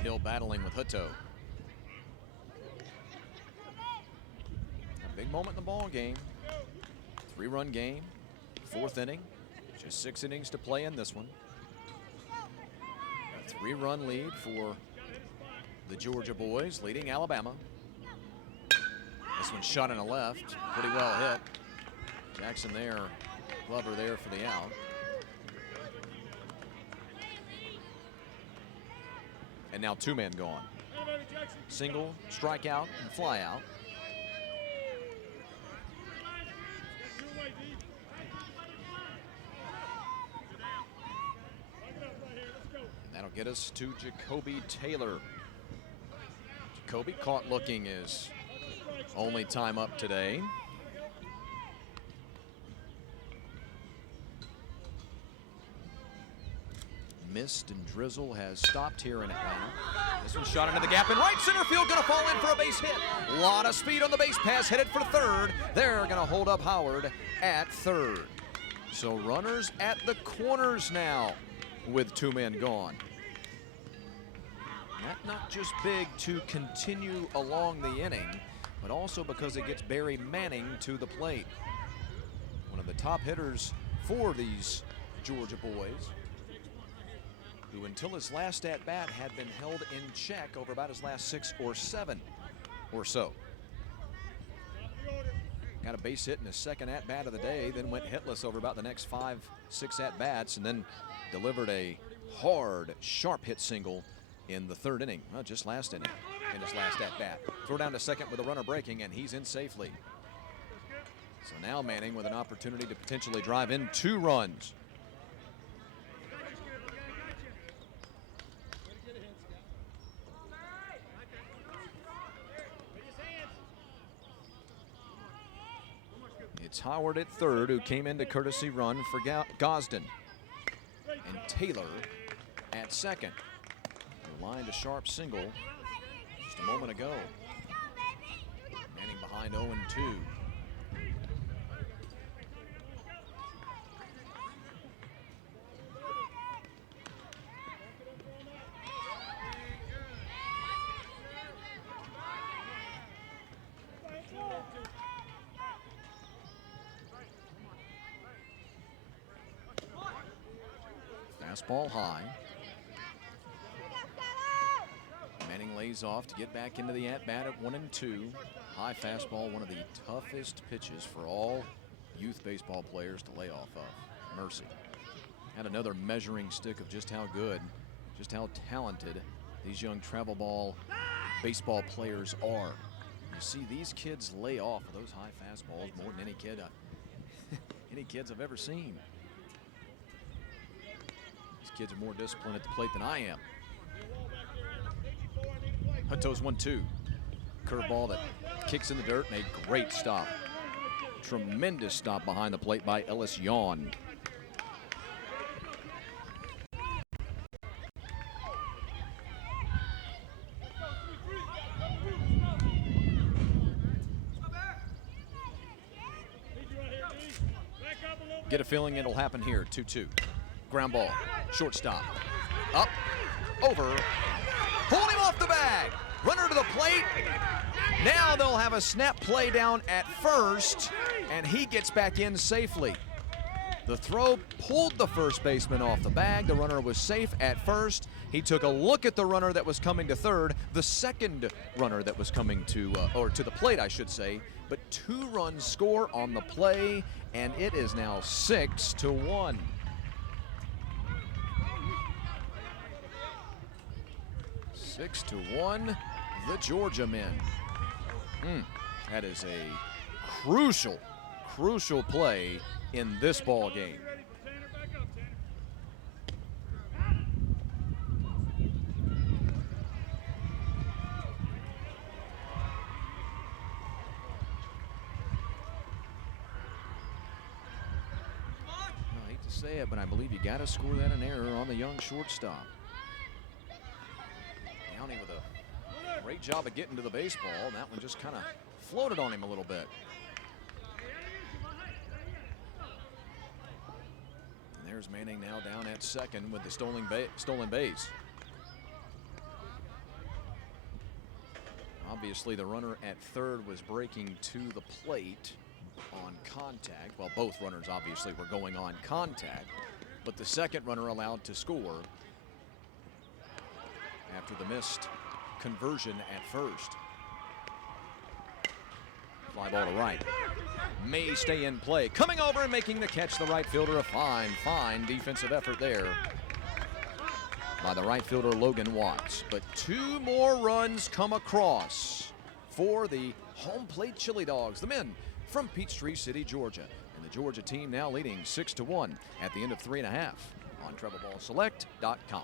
Hill battling with Hutto. A big moment in the ball game. 3-run game, 4th inning. Just 6 innings to play in this one. A 3-run lead for the Georgia boys, leading Alabama. This one's shot in the left, pretty well hit. Jackson there, Glover there for the out. And now 2 men gone. Single, strikeout, and fly out. That'll get us to Ja'Cory Taylor. Ja'Cory caught looking his only time up today. Mist and drizzle has stopped here in Atlanta. This one shot into the gap in right center field, gonna fall in for a base hit. A lot of speed on the base pass, headed for third. They're gonna hold up Howard at third. So runners at the corners now with 2 men gone. That not just big to continue along the inning, but also because it gets Barry Manning to the plate. One of the top hitters for these Georgia boys, who until his last at-bat had been held in check over about his last 6 or 7 or so. Got a base hit in his second at-bat of the day, then went hitless over about the next 5, 6 at-bats, and then delivered a hard, sharp hit single in the 3rd inning, well, just last inning, in his last at-bat. Throw down to second with a runner breaking, and he's in safely. So now Manning with an opportunity to potentially drive in 2 runs. It's Howard at 3rd, who came into courtesy run for Gosden. And Taylor at 2nd. Lined a sharp single just a moment ago. Manning behind 0-2. Fastball high. Manning lays off to get back into the at-bat at 1-2. High fastball, one of the toughest pitches for all youth baseball players to lay off of. Mercy. And another measuring stick of just how good, just how talented these young travel ball baseball players are. You see these kids lay off of those high fastballs more than any kid, any kids I've ever seen. These kids are more disciplined at the plate than I am. Hutto's 1-2. Curveball that kicks in the dirt and a great stop. Tremendous stop behind the plate by Ellis Yawn. Get a feeling it'll happen here. 2-2. Ground ball. Shortstop. Up. Over. Pulled him off the bag. Runner to the plate. Now they'll have a snap play down at first, and he gets back in safely. The throw pulled the first baseman off the bag. The runner was safe at first. He took a look at the runner that was coming to third, the second runner that was coming to the plate, I should say. But 2 runs score on the play, and it is now 6-1. Six to 1, the Georgia men. That is a crucial play in this ball game. I hate to say it, but I believe you got to score that an error on the young shortstop. Downey with a great job of getting to the baseball. That one just kind of floated on him a little bit. And there's Manning now down at second with the stolen base. Obviously, the runner at third was breaking to the plate on contact. Well, both runners obviously were going on contact, but the second runner allowed to score after the missed conversion at first. Fly ball to right. May stay in play. Coming over and making the catch, the right fielder. A fine defensive effort there by the right fielder, Logan Watts. But 2 more runs come across for the home plate Chili Dogs, the men from Peachtree City, Georgia. And the Georgia team now leading 6-1 at the end of 3.5 on TrebleBallSelect.com.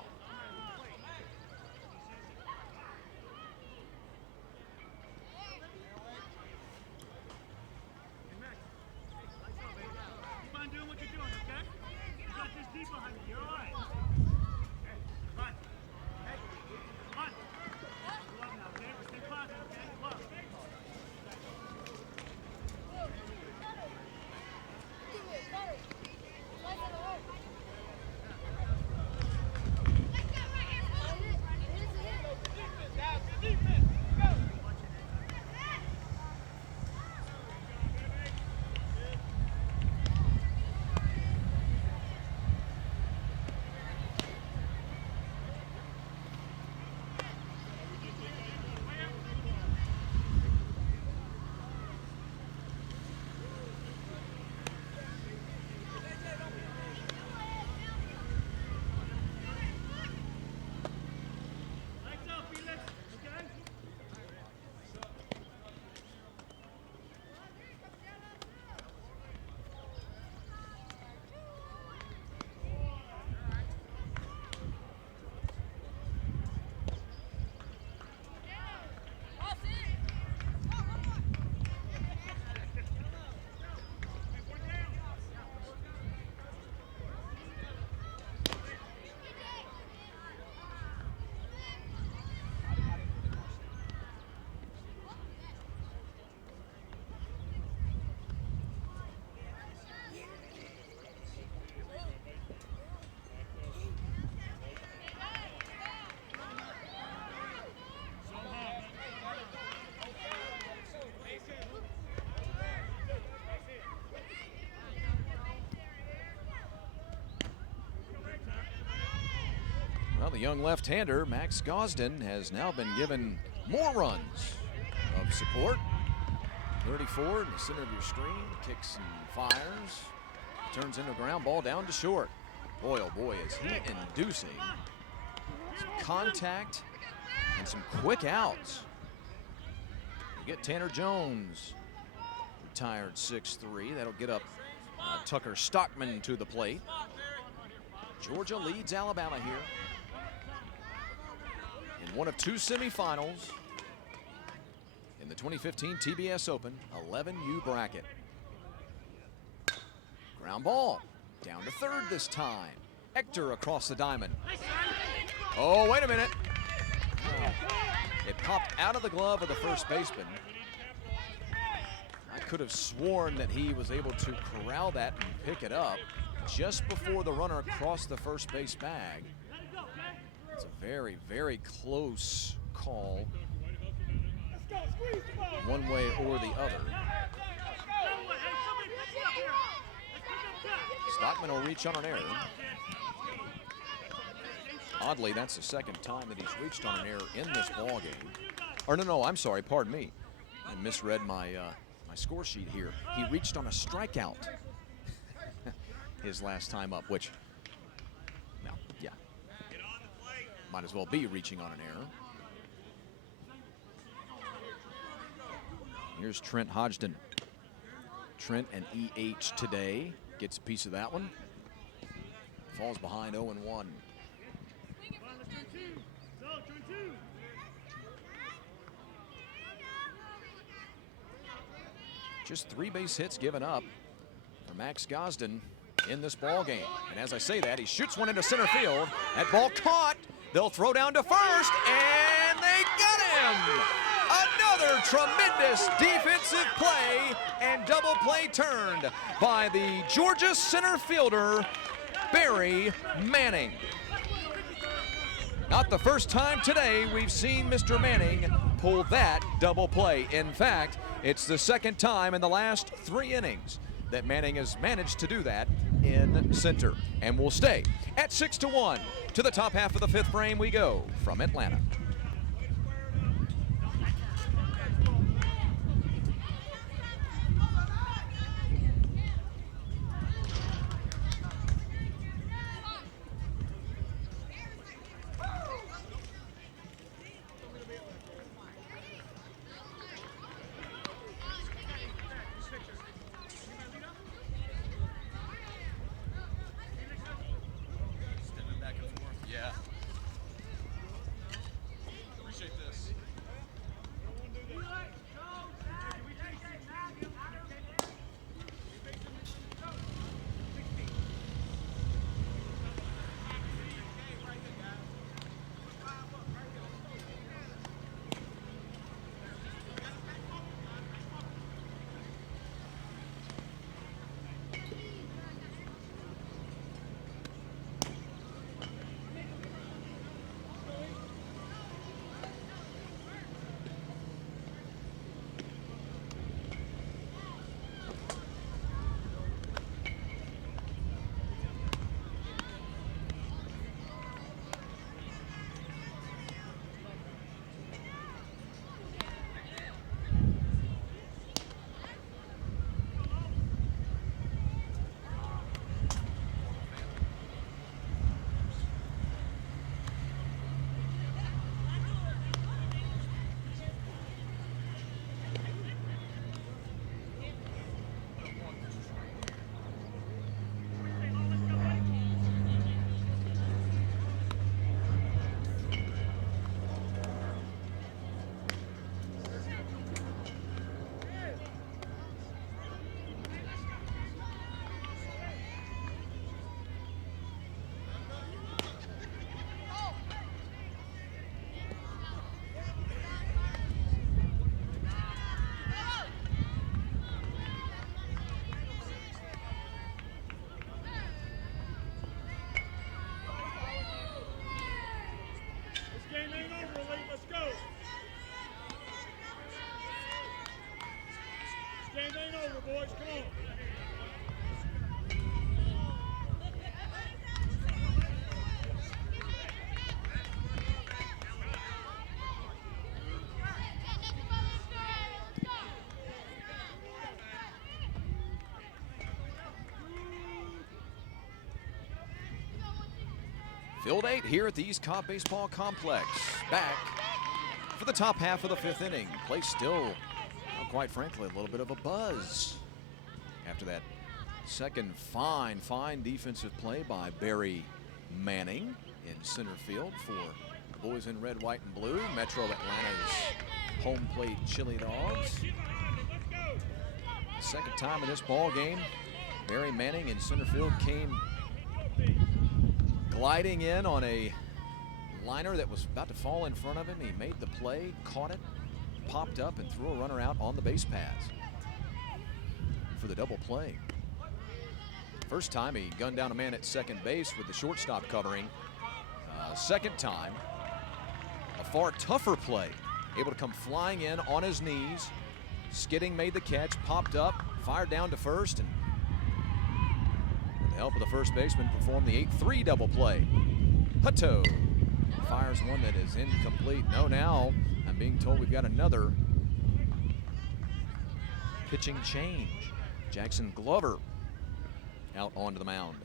Well, the young left-hander, Max Gosden, has now been given more runs of support. 34 in the center of your screen, kicks and fires. Turns into a ground ball down to short. Boy, oh boy, is he inducing some contact and some quick outs. We get Tanner Jones, retired 6'3". That'll get up Tucker Stockman to the plate. Georgia leads Alabama here in one of two semifinals in the 2015 TBS Open 11U bracket. Ground ball down to third this time. Hector across the diamond. Oh, wait a minute. It popped out of the glove of the first baseman. I could have sworn that he was able to corral that and pick it up just before the runner crossed the first base bag. It's a very, very close call, one way or the other. Stockman will reach on an error. Oddly, that's the second time that he's reached on an error in this ball game. Or no, I'm sorry, pardon me. I misread my my score sheet here. He reached on a strikeout his last time up, which, well, yeah, might as well be reaching on an error. Here's Trent Hodgson. Trent and EH today. Gets a piece of that one. Falls behind 0-1. Just 3 base hits given up for Max Gosden in this ball game. And as I say that, he shoots one into center field. That ball caught. They'll throw down to first, and they got him! Another tremendous defensive play and double play turned by the Georgia center fielder, Barry Manning. Not the first time today we've seen Mr. Manning pull that double play. In fact, it's the second time in the last 3 innings that Manning has managed to do that in center. And we'll stay at 6-1. To the top half of the 5th frame we go from Atlanta. Field 8 here at the East Cobb Baseball Complex. Back for the top half of the 5th inning. Play still, well, quite frankly, a little bit of a buzz after that second fine defensive play by Barry Manning in center field for the boys in red, white, and blue. Metro Atlanta's home plate Chili Dogs. Second time in this ball game, Barry Manning in center field came gliding in on a liner that was about to fall in front of him. He made the play, caught it, popped up, and threw a runner out on the base paths for the double play. First time he gunned down a man at second base with the shortstop covering. Second time, a far tougher play. Able to come flying in on his knees. Skidding made the catch, popped up, fired down to first, and with the help of the first baseman, performed the 8-3 double play. Hutto fires one that is incomplete. No, now I'm being told we've got another pitching change. Jackson Glover out onto the mound.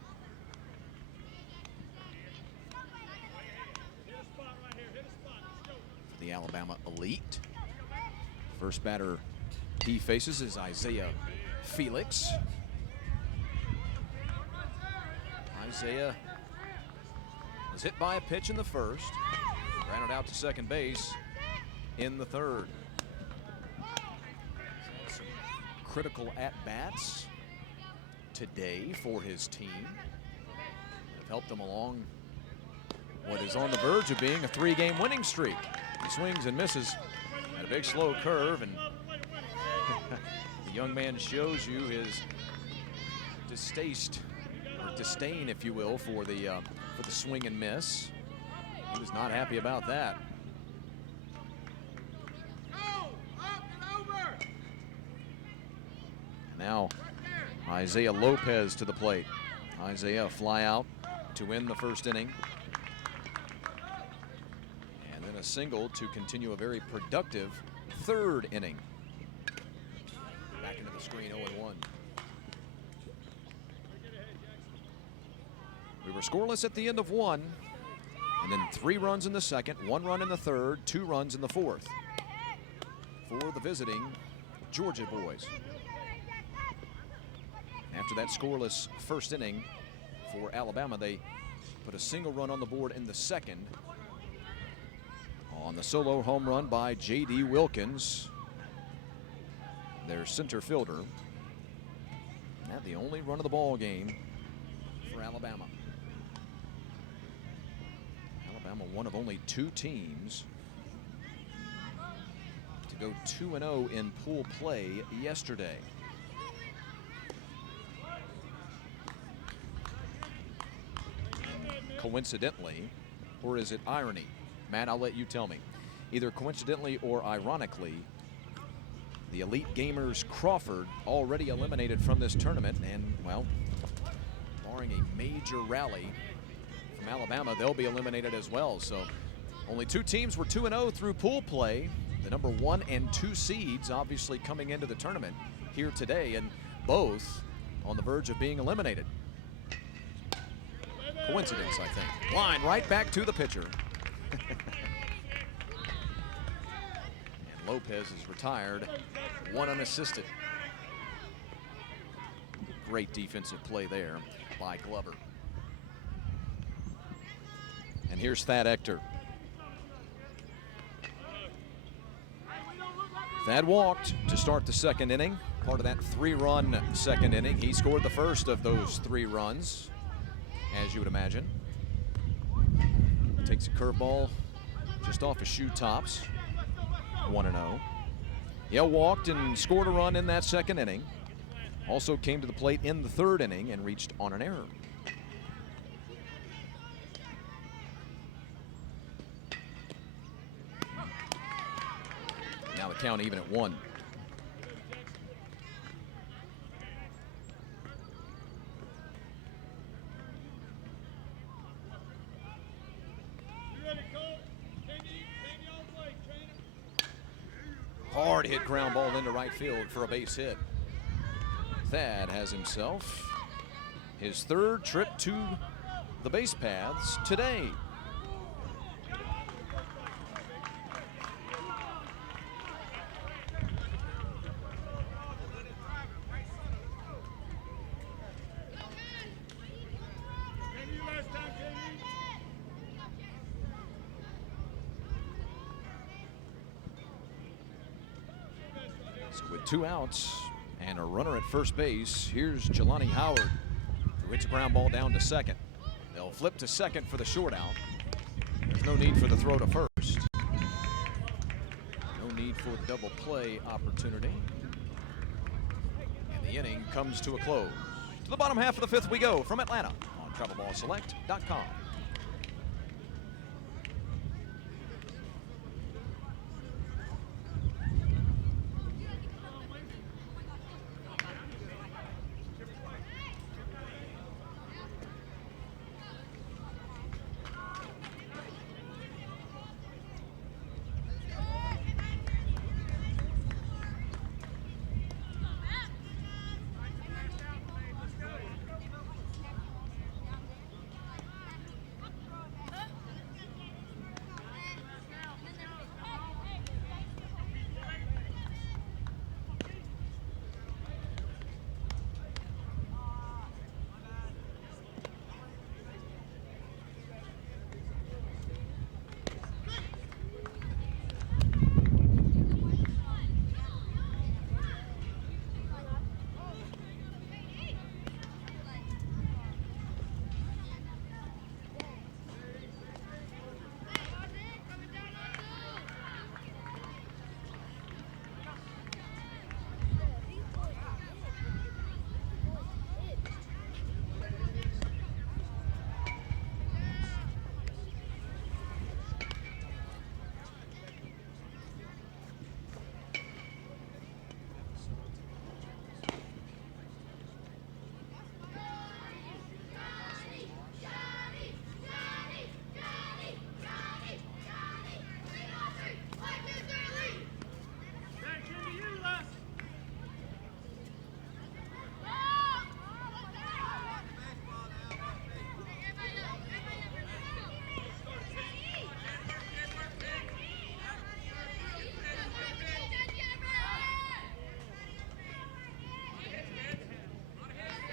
For the Alabama Elite. First batter he faces is Isaiah Felix. Isaiah was hit by a pitch in the first, ran it out to second base in the third. Some critical at-bats today for his team have helped him along what is on the verge of being a 3-game winning streak. He swings and misses at a big slow curve, and the young man shows you his distaste, or disdain, if you will, for the swing and miss. He was not happy about that. Now Isaiah Lopez to the plate. Isaiah fly out to win the first inning. And then a single to continue a very productive third inning. Back into the screen, 0-1. We were scoreless at the end of one, and then 3 runs in the second, 1 run in the third, 2 runs in the fourth for the visiting Georgia boys. After that scoreless first inning for Alabama, they put a single run on the board in the second on the solo home run by J.D. Wilkins, their center fielder. That the only run of the ball game for Alabama. Alabama, one of only 2 teams to go 2-0 in pool play yesterday. Coincidentally, or is it irony? Matt, I'll let you tell me. Either coincidentally or ironically, the Elite Gamers Crawford already eliminated from this tournament, and, well, barring a major rally from Alabama, they'll be eliminated as well. So only 2 teams were 2-0 through pool play. The number 1 and 2 seeds obviously coming into the tournament here today, and both on the verge of being eliminated. Coincidence, I think. Line right back to the pitcher. And Lopez is retired, 1 unassisted. Great defensive play there by Glover. And here's Thad Ector. Thad walked to start the second inning, part of that 3-run second inning. He scored the first of those 3 runs, as you would imagine. Takes a curveball just off his shoe tops. 1-0. He walked and scored a run in that second inning. Also came to the plate in the third inning and reached on an error. Now the count even at 1. Hard hit ground ball into right field for a base hit. Thad has himself his 3rd trip to the base paths today. So with 2 outs and a runner at first base, here's Jelani Howard, who hits a ground ball down to second. They'll flip to second for the short out. There's no need for the throw to first. No need for the double play opportunity. And the inning comes to a close. To the bottom half of the fifth we go from Atlanta on TravelBallSelect.com.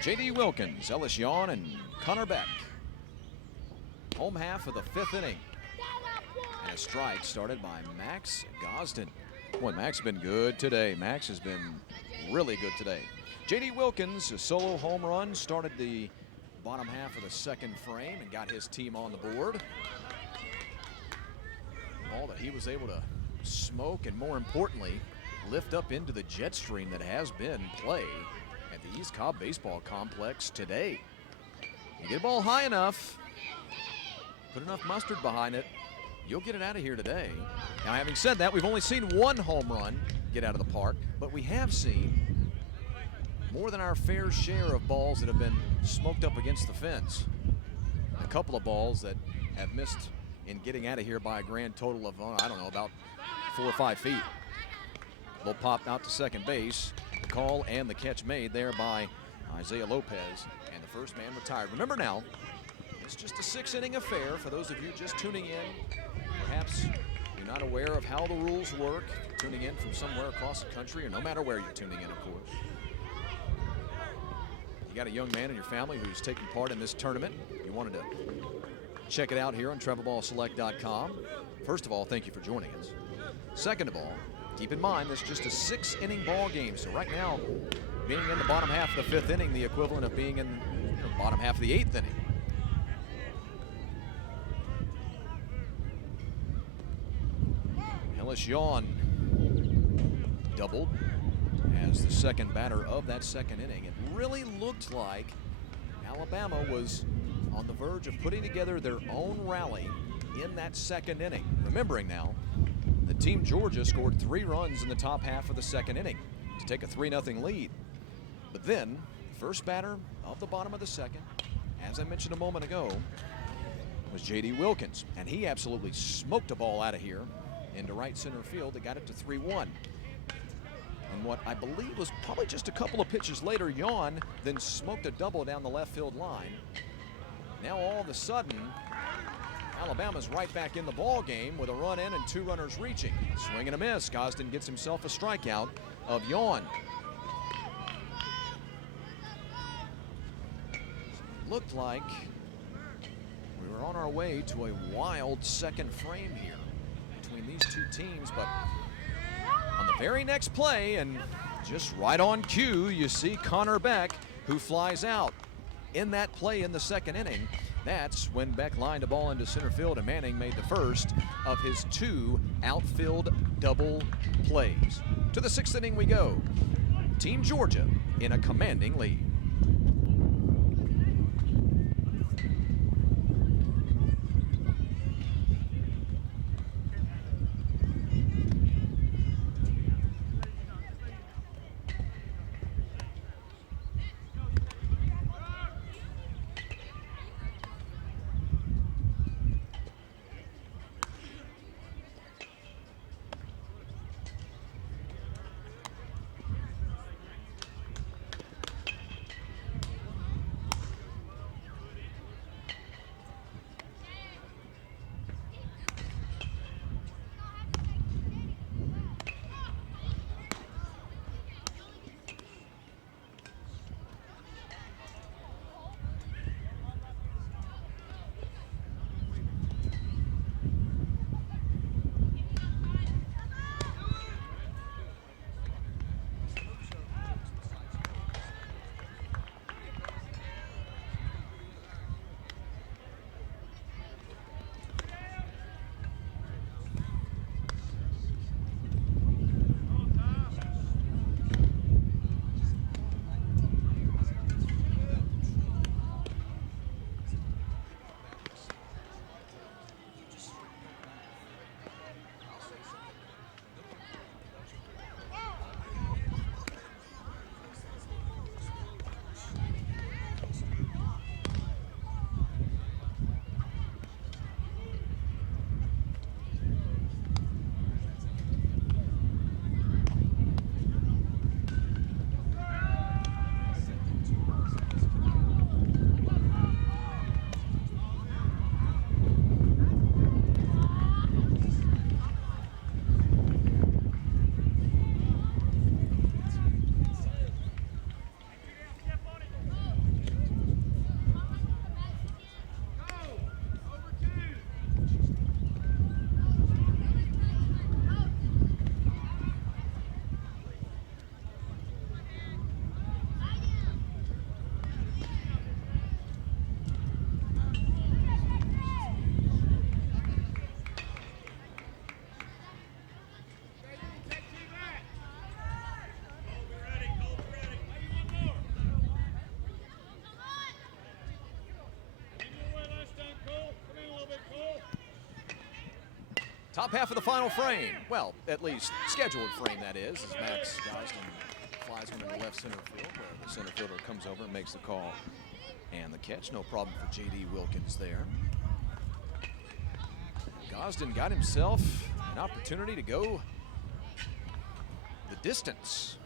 J.D. Wilkins, Ellis Yawn, and Connor Beck. Home half of the fifth inning. And a strike started by Max Gosden. Boy, Max has been good today. Max has been really good today. J.D. Wilkins, a solo home run, started the bottom half of the second frame and got his team on the board. Ball that he was able to smoke and, more importantly, lift up into the jet stream that has been play at the East Cobb Baseball Complex today. You get a ball high enough, put enough mustard behind it, you'll get it out of here today. Now, having said that, we've only seen one home run get out of the park, but we have seen more than our fair share of balls that have been smoked up against the fence. A couple of balls that have missed in getting out of here by a grand total of, I don't know, about 4 or 5 feet. Ball popped out to second base. The call and the catch made there by Isaiah Lopez, and the first man retired. Remember now, it's just a 6-inning affair for those of you just tuning in. Perhaps you're not aware of how the rules work, tuning in from somewhere across the country, or no matter where you're tuning in, of course. You got a young man in your family who's taking part in this tournament. You wanted to check it out here on TravelBallSelect.com. First of all, thank you for joining us. Second of all, keep in mind, this is just a 6-inning ball game. So right now, being in the bottom half of the fifth inning, the equivalent of being in the bottom half of the eighth inning. Ellis Yawn doubled as the second batter of that second inning. It really looked like Alabama was on the verge of putting together their own rally in that second inning. Remembering now, the team Georgia scored 3 runs in the top half of the second inning to take a 3-0 lead. But then, first batter of the bottom of the second, as I mentioned a moment ago, was J.D. Wilkins. And he absolutely smoked a ball out of here into right center field that got it to 3-1. And what I believe was probably just a couple of pitches later, Yawn then smoked a double down the left field line. Now all of a sudden, Alabama's right back in the ball game with a run in and 2 runners reaching. Swing and a miss. Gosden gets himself a strikeout of Yawn. Looked like we were on our way to a wild second frame here between these two teams, but on the very next play, and just right on cue, you see Connor Beck, who flies out. In that play in the second inning, that's when Beck lined a ball into center field, and Manning made the first of his 2 outfield double plays. To the 6th inning we go. Team Georgia in a commanding lead. Top half of the final frame. Well, at least scheduled frame, that is, as Max Gosden flies one into left center field, where the center fielder comes over and makes the call and the catch. No problem for J.D. Wilkins there. Gosden got himself an opportunity to go the distance.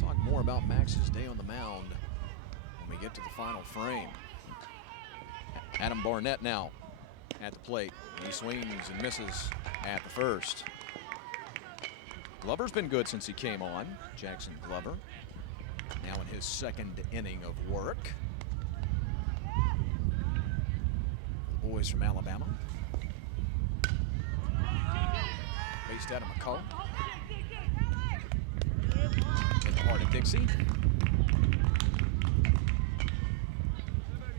Talk more about Max's day on the mound when we get to the final frame. Adam Barnett now at the plate. He swings and misses at the first. Glover's been good since he came on. Jackson Glover now in his second inning of work. The boys from Alabama. Based out of McCullough. In the heart of Dixie.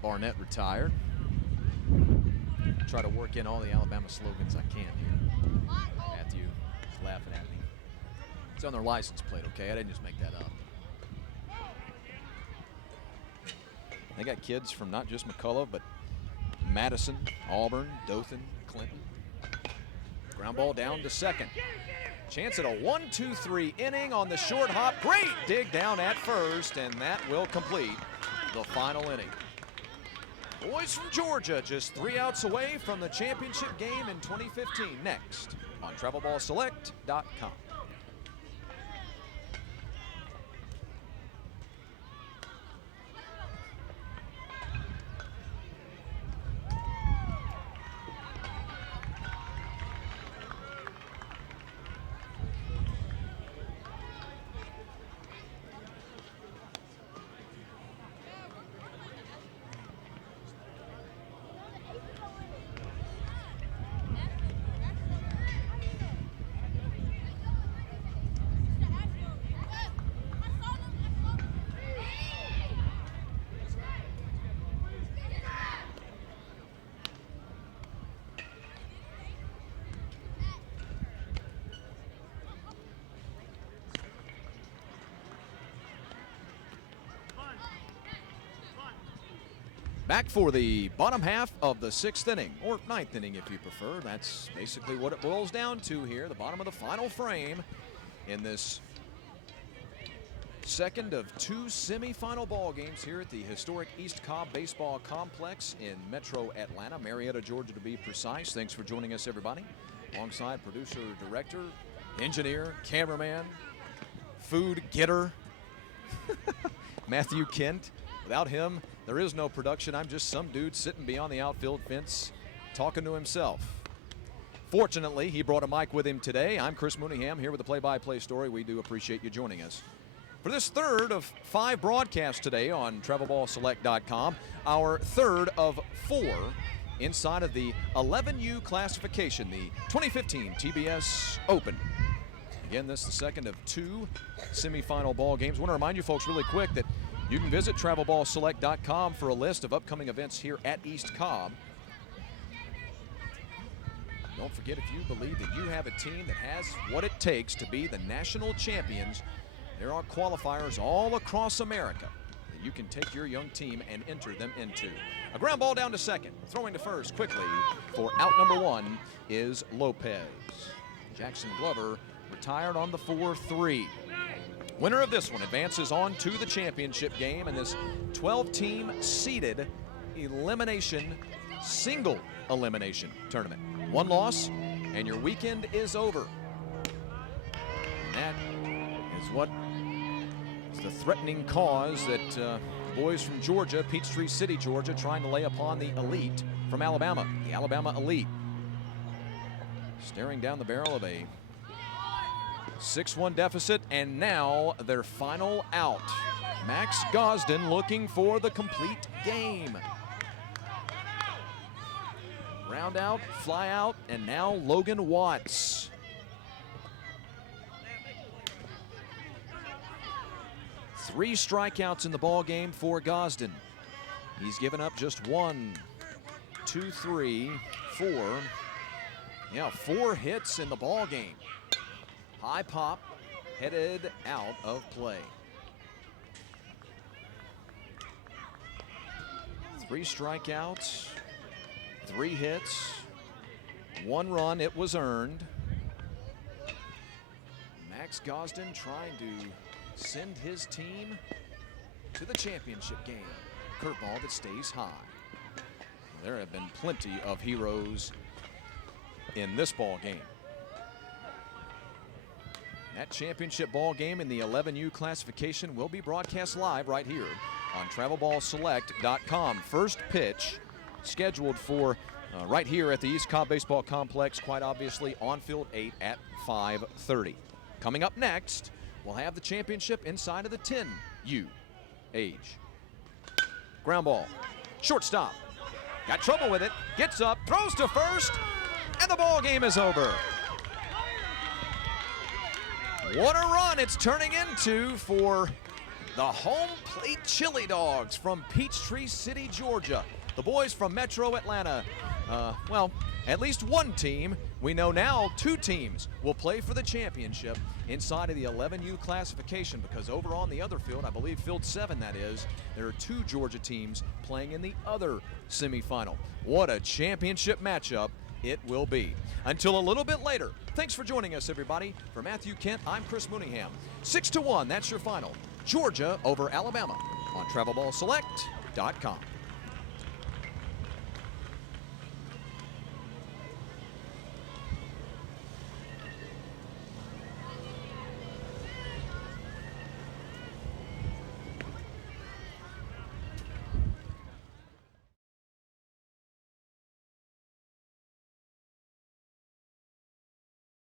Barnett retired. Try to work in all the Alabama slogans I can here. Matthew is laughing at me. It's on their license plate, okay? I didn't just make that up. They got kids from not just McCullough, but Madison, Auburn, Dothan, Clinton. Ground ball down to second. Chance at a 1-2-3 inning on the short hop. Great dig down at first, and that will complete the final inning. Boys from Georgia just 3 outs away from the championship game in 2015. Next on TravelBallSelect.com. Back for the bottom half of the 6th inning, or 9th inning if you prefer. That's basically what it boils down to here. The bottom of the final frame in this second of 2 semifinal ball games here at the historic East Cobb Baseball Complex in Metro Atlanta, Marietta, Georgia to be precise. Thanks for joining us, everybody. Alongside producer, director, engineer, cameraman, food getter, Matthew Kent. Without him, there is no production. I'm just some dude sitting beyond the outfield fence talking to himself. Fortunately, he brought a mic with him today. I'm Chris Mooneyham here with the play-by-play story. We do appreciate you joining us. For this third of 5 broadcasts today on TravelBallSelect.com, our third of 4 inside of the 11U classification, the 2015 TBS Open. Again, this is the second of 2 semifinal ball games. I want to remind you folks really quick that you can visit TravelBallSelect.com for a list of upcoming events here at East Cobb. Don't forget, if you believe that you have a team that has what it takes to be the national champions, there are qualifiers all across America that you can take your young team and enter them into. A ground ball down to second. Throwing to first quickly for out number 1 is Lopez. Jackson Glover retired on the 4-3. Winner of this one advances on to the championship game in this 12-team seeded elimination, single elimination tournament. 1 loss, and your weekend is over. And that is what is the threatening cause that the boys from Georgia, Peachtree City, Georgia, trying to lay upon the elite from Alabama, the Alabama elite. Staring down the barrel of a 6-1 deficit, and now their final out. Max Gosden looking for the complete game. Round out, fly out, and now Logan Watts. Three strikeouts in the ball game for Gosden. He's given up just 1, 2, 3, 4. Yeah, 4 hits in the ball game. High pop, headed out of play. 3 strikeouts, 3 hits, 1 run. It was earned. Max Gosden trying to send his team to the championship game. Curveball that stays high. There have been plenty of heroes in this ball game. That championship ball game in the 11U classification will be broadcast live right here on TravelBallSelect.com. First pitch scheduled for right here at the East Cobb Baseball Complex, quite obviously on field 8 at 5:30. Coming up next, we'll have the championship inside of the 10U age. Ground ball, shortstop, got trouble with it, gets up, throws to first, and the ball game is over. What a run it's turning into for the home plate Chili Dogs from Peachtree City, Georgia. The boys from Metro Atlanta. Well, at least one team. We know now 2 teams will play for the championship inside of the 11U classification, because over on the other field, I believe field 7 that is, there are 2 Georgia teams playing in the other semifinal. What a championship matchup it will be. Until a little bit later, thanks for joining us, everybody. For Matthew Kent, I'm Chris Mooneyham. 6-1, that's your final. Georgia over Alabama on TravelBallSelect.com.